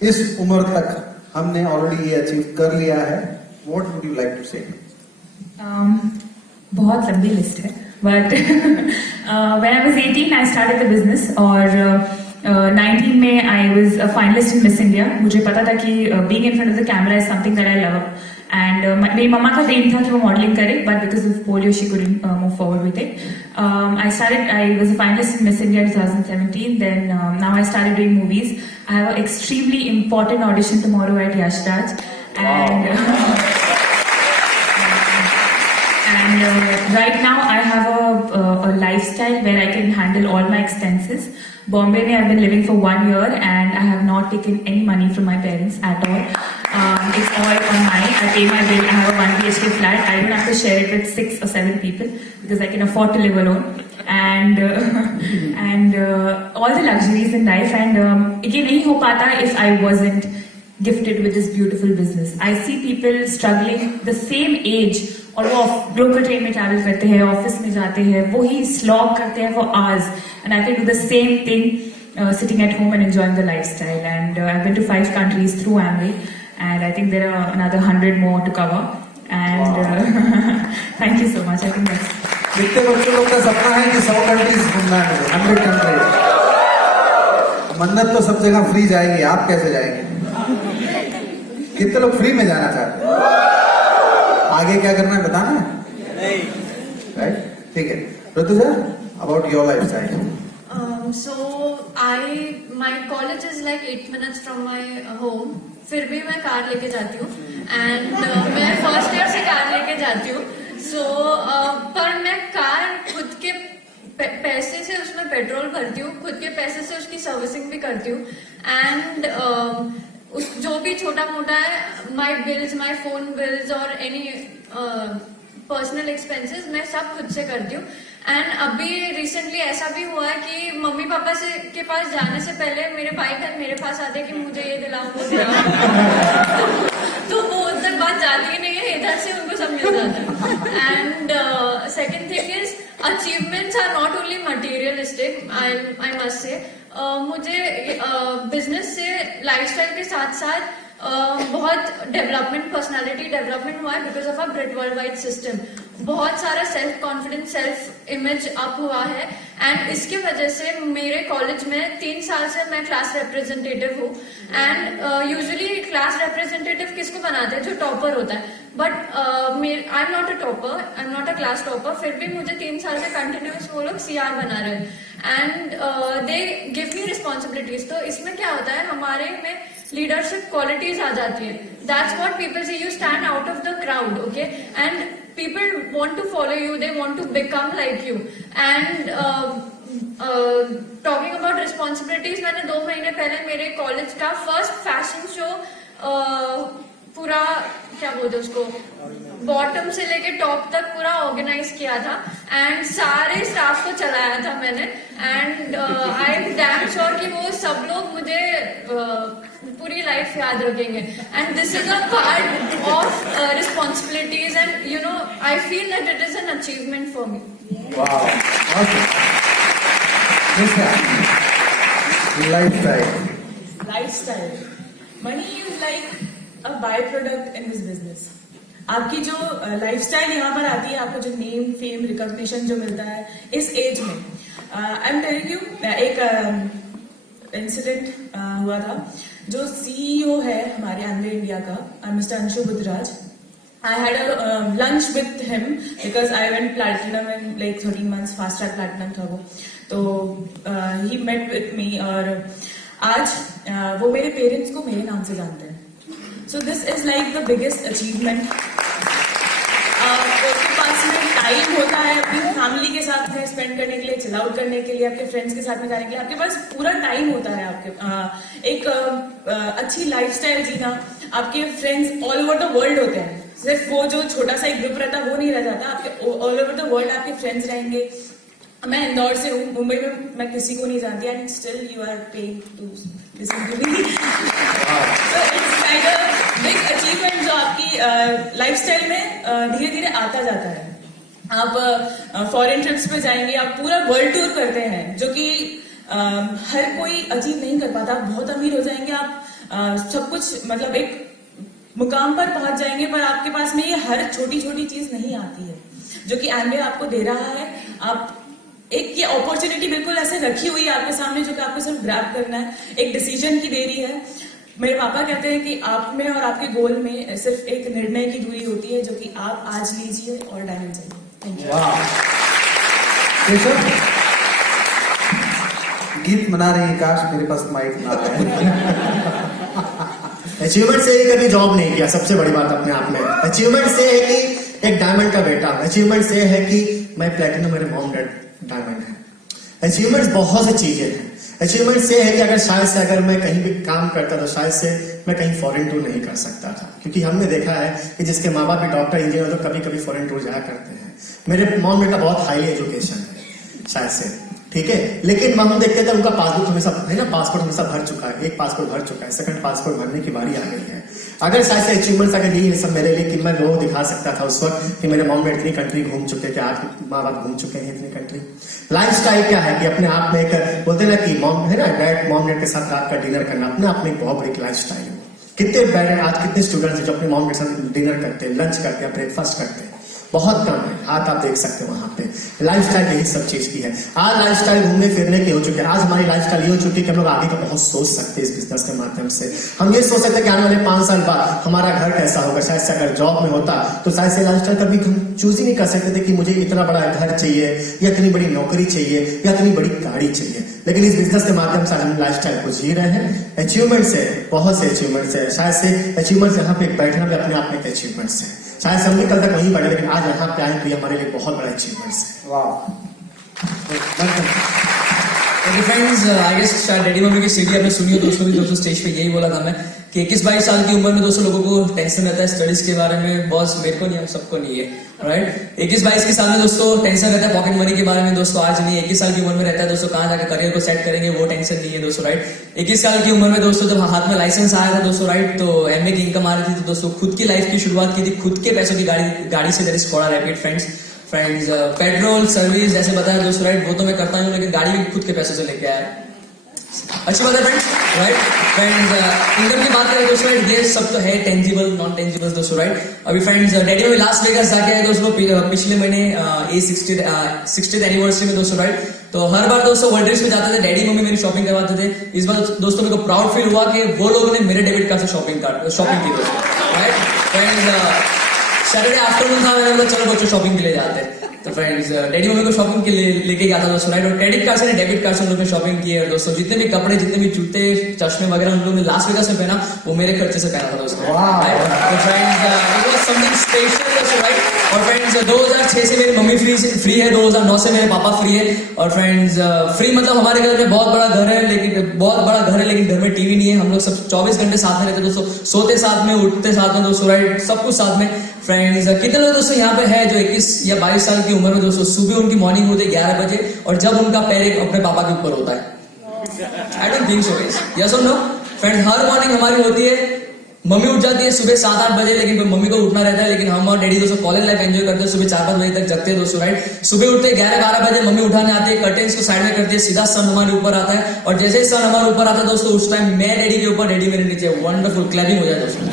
इस उम्र तक हमने ऑलरेडी ये अचीव कर लिया है, what would you like to say? बहुत लंबी लिस्ट है, but when I was 18 I started the business और 19 में I was a finalist in Miss India. मुझे पता था कि being in front of the camera is something that I love. And मेरी मम्मा का ड्रीम था कि वो मॉडलिंग करे, but because of polio she couldn't move forward with it. I was a finalist in Miss India 2017. Then now I started doing movies. I have an extremely important audition tomorrow at Yash Raj, and right now I have a lifestyle where I can handle all my expenses. Bombay mein I've been living for 1 year and I have not taken any money from my parents at all. It's all on mine. I pay my bill. I have a 1 BHK flat. I don't have to share it with 6 or 7 people because I can afford to live alone. And all the luxuries in life. And ये नहीं हो पाता if I wasn't gifted with this beautiful business. I see people struggling the same age, और वो local train में travel करते हैं, office में जाते हैं, वही स्लॉग करते हैं for hours, and I can do the same thing sitting at home and enjoying the lifestyle. And I've been to 5 countries through Amway, and I think there are another 100 more to cover. And thank you so much. I think that's. कितने बच्चों लोग का सपना है कि 100 countries घूमना है, 100 countries? मन्नत तो सब जगह फ्री जाएगी, आप कैसे जाएंगे? कितने लोग फ्री में जाना चाहते हैं? आगे क्या करना है बताना है? राइट, ठीक है। Rutuja, about your lifestyle. So my college is like 8 minutes from my home. फिर भी मैं कार लेके जाती हूँ and मैं फर्स्ट ईयर से कार लेके जाती हूँ. So पर मैं कार खुद के पैसे से उसमें पेट्रोल भरती हूँ, खुद के पैसे से उसकी सर्विसिंग भी करती हूँ and जो भी छोटा मोटा है, माई बिल्स, माई फोन बिल्स और एनी पर्सनल एक्सपेंसेस मैं सब खुद से करती हूँ. एंड अभी रिसेंटली ऐसा भी हुआ है कि मम्मी पापा के पास जाने से पहले मेरे भाई बहन मेरे पास आते कि मुझे ये दिलाओ वो दिलाओ तो वो उधर बात जाती ही नहीं है, इधर से उनको सब मिल जाता है. And second thing is achievements are not only materialistic, I must say मुझे बिजनेस से लाइफस्टाइल के साथ साथ बहुत डेवलपमेंट, पर्सनालिटी डेवलपमेंट हुआ है because of a Britt world wide system. बहुत सारा self confidence, self image up हुआ है एंड इसकी वजह से मेरे कॉलेज में 3 साल से मैं क्लास रिप्रेजेंटेटिव हूँ. एंड यूजुअली क्लास रिप्रेजेंटेटिव किसको बनाते हैं? जो टॉपर होता है. But I am not a topper, I am not a class topper, फिर भी मुझे 3 साल से कंटिन्यूस वो लोग CR बना रहे हैं and they give me responsibilities. तो इसमें क्या होता है, हमारे में लीडरशिप क्वालिटीज आ जाती है. दैट्स व्हाट पीपल से, you stand out of the crowd, okay, and people want to follow you, they want to become like you. And talking about responsibilities, मैंने 2 महीने पहले मेरे कॉलेज का फर्स्ट फैशन शो पूरा क्या बोलते उसको, बॉटम से लेके टॉप तक पूरा ऑर्गेनाइज किया था एंड सारे स्टाफ को चलाया था मैंने. And I am damn sure कि वो सब लोग मुझे पूरी लाइफ याद रखेंगे. And this is a part of responsibilities and you no I feel that it is an achievement for me. Lifestyle. Money is like a byproduct in this business. आपकी जो लाइफस्टाइल यहाँ पर आती है, आपको जो नेम, फेम, रिकॉग्निशन जो मिलता है इस एज में. आई एम टेलिंग यू, एक इंसिडेंट हुआ था. जो CEO है हमारे Amway इंडिया का, mister Anshu Buddhraj, I had a lunch with him because I went platinum in like 13 months, fast track platinum था वो. तो he met with me और आज वो मेरे पेरेंट्स को मेरे नाम से जानते हैं. So this is like the biggest achievement. आपके पास में टाइम होता है अपनी फैमिली के साथ में स्पेंड करने के लिए, चिल आउट करने के लिए, आपके फ्रेंड्स के साथ में जाने के लिए, आपके पास पूरा टाइम होता है. आपके एक अच्छी लाइफस्टाइल जीना. आपके friends all over the world होते हैं, सिर्फ वो जो छोटा सा एक ग्रुप रहता है वो नहीं रह जाता. आपके ऑल ओवर द वर्ल्ड आपके फ्रेंड्स रहेंगे. मैं इंदौर से हूँ, मुंबई में मैं किसी को नहीं जानती and still you are paying to listen to me. So it's kind of big achievement जो आपकी लाइफस्टाइल में धीरे धीरे आता जाता है। आप फॉरेन ट्रिप्स पे जाएंगे, आप पूरा वर्ल्ड टूर करते हैं, जो कि हर कोई अचीव नहीं कर पाता। आप बहुत अमीर हो जाएंगे, आप सब कुछ मतलब एक मुकाम पर पहुंच जाएंगे, पर आपके पास में ये हर छोटी छोटी चीज नहीं आती है जो कि एमबीए आपको दे रहा है। आप एक ये अपॉर्चुनिटी बिल्कुल ऐसे रखी हुई है आपके सामने जो कि आपको सिर्फ ग्रैब करना है, एक डिसीजन की देरी है। मेरे पापा कहते हैं कि आप में और आपके गोल में सिर्फ एक निर्णय की दूरी होती है, जो कि आप आज लीजिए और डायमंड चाहिए। Thank you. गीत मना रही है, काश मेरे पास माइक ना है। अचीवमेंट से कभी जॉब नहीं किया, सबसे बड़ी बात अपने आप में। अचीवमेंट से है कि एक डायमंड का बेटा। अचीवमेंट से है कि मैं प्लेटिनम, मेरे मॉम डैड डायमंड है। अचीवमेंट्स बहुत सी चीजें हैं। अचीवमेंट से है कि अगर शायद से अगर मैं कहीं भी काम करता तो शायद से मैं कहीं फॉरेन टूर नहीं कर सकता था, क्योंकि हमने देखा है कि जिसके माँ बाप भी डॉक्टर इंजीनियर तो कभी कभी फॉरेन टूर जाया करते हैं। मेरे मॉम डैड का बहुत हाईली एजुकेशन है शायद से, ठीक है, लेकिन हम देखते थे उनका पासपोर्ट हमेशा है ना, पासपोर्ट हमेशा भर चुका है, एक पासपोर्ट भर चुका है, सेकंड पासपोर्ट भरने की बारी आ गई है। अगर शायद से अचीवमेंट्स अगर नहीं सब मेरे लिए कि मैं लोग दिखा सकता था उस वक्त कि मेरे मॉम डैड इतनी कंट्री घूम चुके थे, आज माँ बाप घूम चुके हैं इतनी कंट्री। लाइफस्टाइल क्या है कि अपने आप में एक बोलते ना कि मॉम है ना, डैड मॉम डैड के साथ रात का डिनर करना अपने आप में एक बहुत बड़ी लाइफस्टाइल है। कितने बैड आज कितने स्टूडेंट्स हैं जो अपने मॉम के साथ डिनर करते हैं, लंच करते हैं, ब्रेकफास्ट करते हैं, बहुत कम है। हाथ आप देख सकते हैं वहां पे। लाइफस्टाइल यही सब चीज की है। आज लाइफस्टाइल घूमने फिरने की हो चुके हैं। आज हमारी लाइफस्टाइल ये हो चुकी है कि हम लोग आगे का बहुत सोच सकते हैं इस बिजनेस के माध्यम से। हम ये सोच सकते हैं कि आने वाले 5 साल बाद हमारा घर कैसा होगा। शायद से अगर जॉब में होता तो शायद से लाइफस्टाइल कभी हम चूज ही नहीं कर सकते थे कि मुझे इतना बड़ा घर चाहिए या इतनी बड़ी नौकरी चाहिए या इतनी बड़ी गाड़ी चाहिए। लेकिन इस बिजनेस के माध्यम से हम लाइफस्टाइल को जी रहे हैं। अचीवमेंट्स है, बहुत से अचीवमेंट्स है। शायद से अचीवमेंट्स यहाँ पे बैठना भी अपने आप में एक अचीवमेंट्स है। शायद हम भी कल तक वहीं बढ़े, लेकिन आज यहाँ पे आए तो हमारे लिए बहुत बड़ा अचीवमेंट्स है। वाह। फ्रेंड्स, आई गेस शायद डैडी मम्मी की सीढ़ी आपने सुनी हो दोस्तों स्टेज पे यही बोला था मैं कि 21-22 साल की उम्र में दोस्तों लोगों को टेंशन रहता है स्टडीज के बारे में। बॉस मेरे को नहीं है, सबको नहीं है, राइट। 21-22 के साल में दोस्तों टेंशन रहता है पॉकेट मनी के बारे में दोस्तों। आज नहीं, 21 साल की उम्र में रहता है दोस्तों कहाँ जाकर करियर को सेट करेंगे, वो टेंशन नहीं है दोस्तों, राइट। 21 साल की उम्र में दोस्तों जब हाथ में लाइसेंस आया था दोस्तों, राइट, तो एमए की इनकम आ रही थी तो दोस्तों खुद की लाइफ की शुरुआत की थी, खुद के पैसों की गाड़ी से। There is called rapid friends. Petrol service जैसे बताया दोस्तों, राइट, वो तो मैं करता हूँ, लेकिन गाड़ी भी खुद के पैसों से लेके आया। अच्छी बात है फ्रेंड्स, राइट। फ्रेंड्स, इनकम की बात करें दोस्तों, राइट, ये सब तो है टेंजिबल नॉन टेंजिबल दोस्तों, राइट। अभी फ्रेंड्स डैडी में लास वेगास जाके आए दोस्तों पिछले महीने A60th एनिवर्सरी में दोस्तों, राइट। तो हर बार दोस्तों वर्ल्ड रेस में जाते थे, डैडी मम्मी मेरी शॉपिंग करवाते थे। इस बार दोस्तों मेरे को प्राउड फील हुआ कि वो लोगों ने मेरे डेबिट कार्ड से शॉपिंग की दोस्तों, राइट। फ्रेंड्स, सैटरडे आफ्टरनून था, मैंने बोला चलो बच्चों शॉपिंग के लिए जाते हैं। तो फ्रेंड्स डैडी मम्मी को शॉपिंग के लिए लेके गया था दोस्तों, राइट। और क्रेडिट कार्ड से डेबिट कार्ड से हम लोग ने शॉपिंग की है दोस्तों। जितने भी कपड़े, जितने भी जूते, चश्मे वगैरह हम लोग ने लास वेगास में पहना, वो मेरे खर्चे से पहना था दोस्तों। तो friends it was something special दोस्तों, राइट। और फ्रेंड्स 2006 से मेरी मम्मी फ्री है, 2009 से मेरे पापा फ्री है। और फ्रेंड्स फ्री मतलब हमारे घर में बहुत बड़ा घर है, लेकिन घर में टीवी नहीं है। हम लोग सब 24 घंटे साथ में रहते दोस्तों, सोते साथ में, उठते साथ में दोस्तों, राइट, सब कुछ साथ में। फ्रेंड्स कितने लोग दोस्तों यहाँ पे है जो 21 या 22 साल की उम्र में दोस्तों सुबह उनकी मॉर्निंग होती है 11 बजे और जब उनका पैर अपने पापा के ऊपर होता है। I don't think so guys, yes और नो। फ्रेंड्स हर मॉर्निंग हमारी होती है, मम्मी उठ जाती है सुबह 7-8 बजे, लेकिन मम्मी को उठना रहता है। लेकिन हम और डैडी दोस्तों कॉलेज लाइफ एंजॉय करते हैं, सुबह 4-5 बजे तक जगते हैं दोस्तों, राइट। सुबह उठते 11-12 बजे, मम्मी उठाने आती है, कर्टेन्स को साइड में करती है, सीधा सन हमारे ऊपर आता है। और जैसे सन हमारे ऊपर आता है दोस्तों, उस टाइम मैं डैडी के ऊपर, डैडी मेरे नीचे। वंडरफुल, क्लैपिंग हो जाए दोस्तों।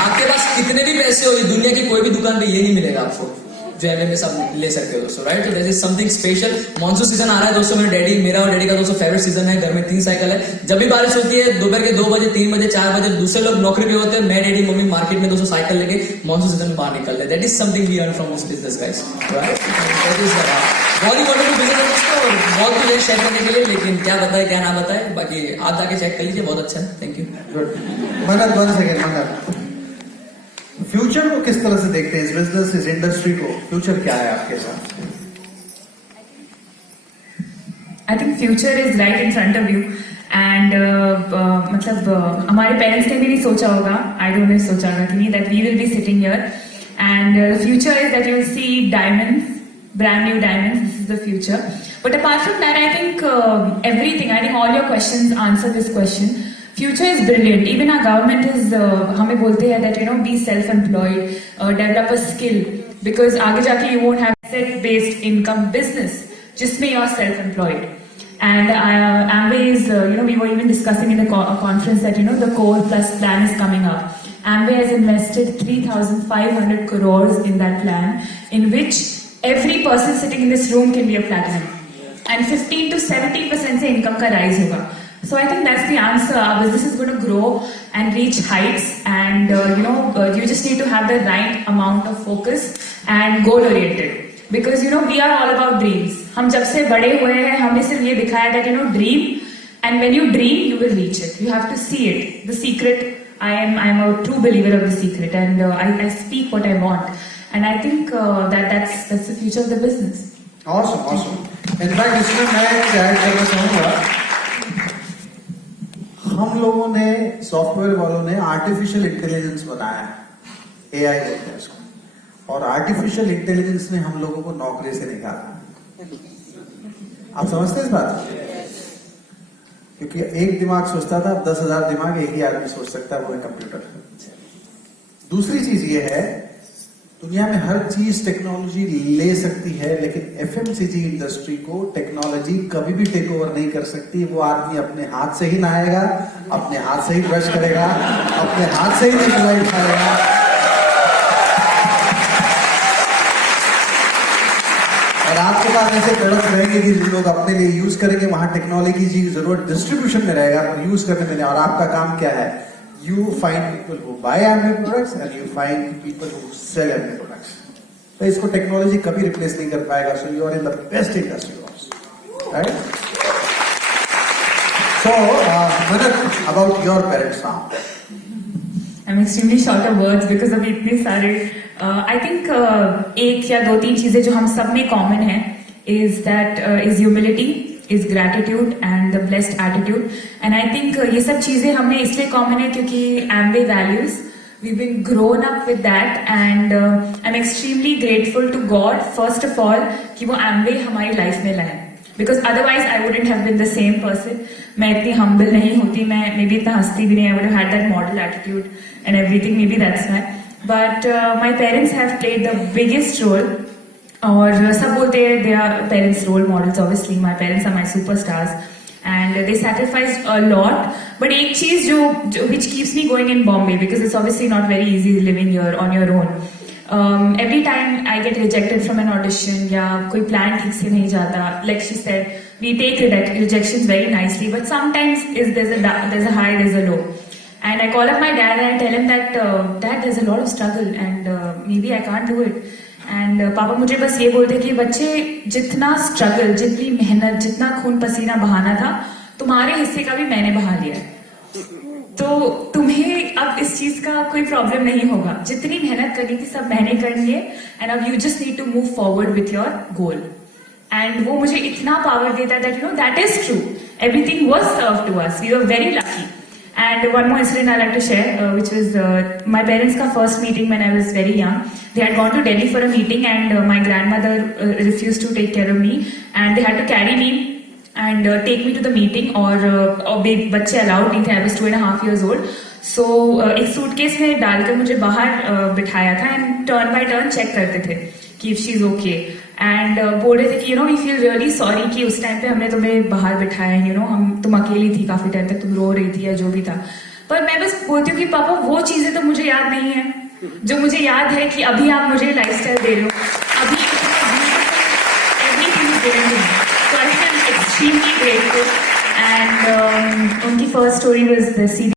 आपके पास कितने भी पैसे हो, दुनिया की कोई भी दुकान पे ये नहीं मिलेगा आपको जो एमए में सब ले सकते हो दोस्तों, राइट। तो this is something special. Monsoon season आ रहा है दोस्तों, मेरा और डैडी का दोस्तों फेवरेट सीजन है। घर में 3 साइकिल है। जब भी बारिश होती है दोपहर के 2 बजे, 3 बजे, 4 बजे, दूसरे लोग नौकरी पे होते हैं, मैं डैडी मम्मी मार्केट में दोस्तों साइकिल लेके मॉनसून सीजन में बाहर निकलते हैं। That is something we earn from this business guys, right. That is बहुत ही वंडरफुल बिजनेस है दोस्तों, बहुत कुछ है शेयर करने के लिए, लेकिन क्या बताए क्या ना बताए, बाकी आप जाके चेक कर लीजिए, बहुत अच्छा है। Thank you. मन्नत, 1 सेकंड मन्नत, फ्यूचर को किस तरह से देखते हैं इस बिजनेस, इस इंडस्ट्री को? फ्यूचर क्या है आपके साथ? I think future is right in front of you and मतलब हमारे पेरेंट्स ने भी नहीं सोचा होगा, आई डोंट नो सोचा होगा कि नहीं that we will be sitting here and the future is that you'll see diamonds, brand new diamonds. This is the future. But apart from that, I think everything. I think all your questions answer this question. Future is brilliant. Even our government is हमें बोलते हैं that be self-employed, develop a skill, because आगे जाके you won't have asset-based income business जिसमें you are self-employed. And Amway is we were even discussing in the conference that the Core Plus plan is coming up. Amway has invested 3,500 crores in that plan, in which every person sitting in this room can be a platinum, and 15 to 70% से income का rise होगा. So I think that's the answer. Our business is going to grow and reach heights, and you just need to have the right amount of focus and goal oriented. Because we are all about dreams. हम जब से बड़े हुए हैं हमें सिर्फ ये दिखाया that dream, and when you dream you will reach it. You have to see it. The secret. I am a true believer of the secret, and I speak what I want, and I think that's the future of the business. Awesome. In fact, इसमें मैं add करना चाहूँगा, हम लोगों ने software वालों ने artificial intelligence बनाया है, AI बोलते हैं इसको, और आर्टिफिशियल इंटेलिजेंस ने हम लोगों को नौकरी से निकाला. आप समझते हैं इस बात? क्योंकि एक दिमाग सोचता था, 10,000 दिमाग एक ही आदमी सोच सकता है, वो है कंप्यूटर. दूसरी चीज ये है, दुनिया में हर चीज टेक्नोलॉजी ले सकती है, लेकिन एफएमसीजी इंडस्ट्री को टेक्नोलॉजी कभी भी टेक ओवर नहीं कर सकती. वो आदमी अपने हाथ से ही नहाएगा, अपने हाथ से ही ब्रश करेगा, अपने हाथ से ही न्यूट्रलाइज खाएगा. और आपके पास ऐसे प्रोडक्ट्स रहेंगे कि जो लोग अपने लिए यूज करेंगे, वहां टेक्नोलॉजी की जरूरत डिस्ट्रीब्यूशन में रहेगा, पर यूज करने में नहीं. और आपका काम क्या है? You find people who buy Amway products and you find people who sell Amway products. तो इसको टेक्नोलॉजी कभी रिप्लेस नहीं कर पाएगा. So you are in the best industry also, right? So, Manat, about your parents now. I'm extremely short of words because अभी इतने सारे. I think एक या दो तीन चीजें जो हम सब में कॉमन है is humility, is gratitude and the blessed attitude. And I think ये सब चीजें हमें इसलिए कॉमन है क्योंकि Amway values, we've been grown up with that, and I'm extremely grateful to God first of all कि वो Amway हमारी लाइफ में लाए, because otherwise I wouldn't have been the same person. मैं इतनी humble नहीं होती, मैं maybe इतना हंसती भी नहीं, I would have had that model attitude and everything, maybe that's why. But my parents have played the biggest role. और सब बोलते हैं they are parents role models. Obviously my parents are my superstars and they sacrificed a lot. But एक चीज जो which keeps me going in Bombay, because it's obviously not very easy living here on your own. Every time I get rejected from an audition या कोई plan ठीक से नहीं जाता, like she said, we take rejections very nicely, but sometimes there's a high, there's a low. And I call up my dad and I tell him that Dad, there's a lot of struggle and maybe I can't do it. And पापा मुझे बस ये बोलते कि बच्चे, जितना struggle, जितनी मेहनत, जितना खून पसीना बहाना था, तुम्हारे हिस्से का भी मैंने बहा लिया है. तो तुम्हें अब इस चीज का कोई प्रॉब्लम नहीं होगा. जितनी मेहनत करनी थी सब मैंने करनी है, एंड अब you just need to move forward with your goal. And वो मुझे इतना पावर देता है that that is true. Everything was served to us. We were very lucky. And one more incident I'd like to share, which was my parents' first meeting when I was very young. They had gone to Delhi for a meeting, and my grandmother refused to take care of me, and they had to carry me and take me to the meeting. और बच्चे allowed नहीं थे. I was 2.5 years old. So एक suitcase में डालकर मुझे बाहर बिठाया था, and turn by turn check करते थे कि if she's okay. एंड बोल रहे थे कि वी फील रियली सॉरी कि उस टाइम पे हमने तुम्हें बाहर बिठाया, तुम अकेली थी काफी टाइम तक, तुम रो रही थी या जो भी था. पर मैं बस बोलती हूँ कि पापा वो चीजें तो मुझे याद नहीं है. जो मुझे याद है कि अभी आप मुझे लाइफस्टाइल दे रहे हो, अभी everything is given to me. So I am extremely grateful. And उनकी फर्स्ट स्टोरी वाज द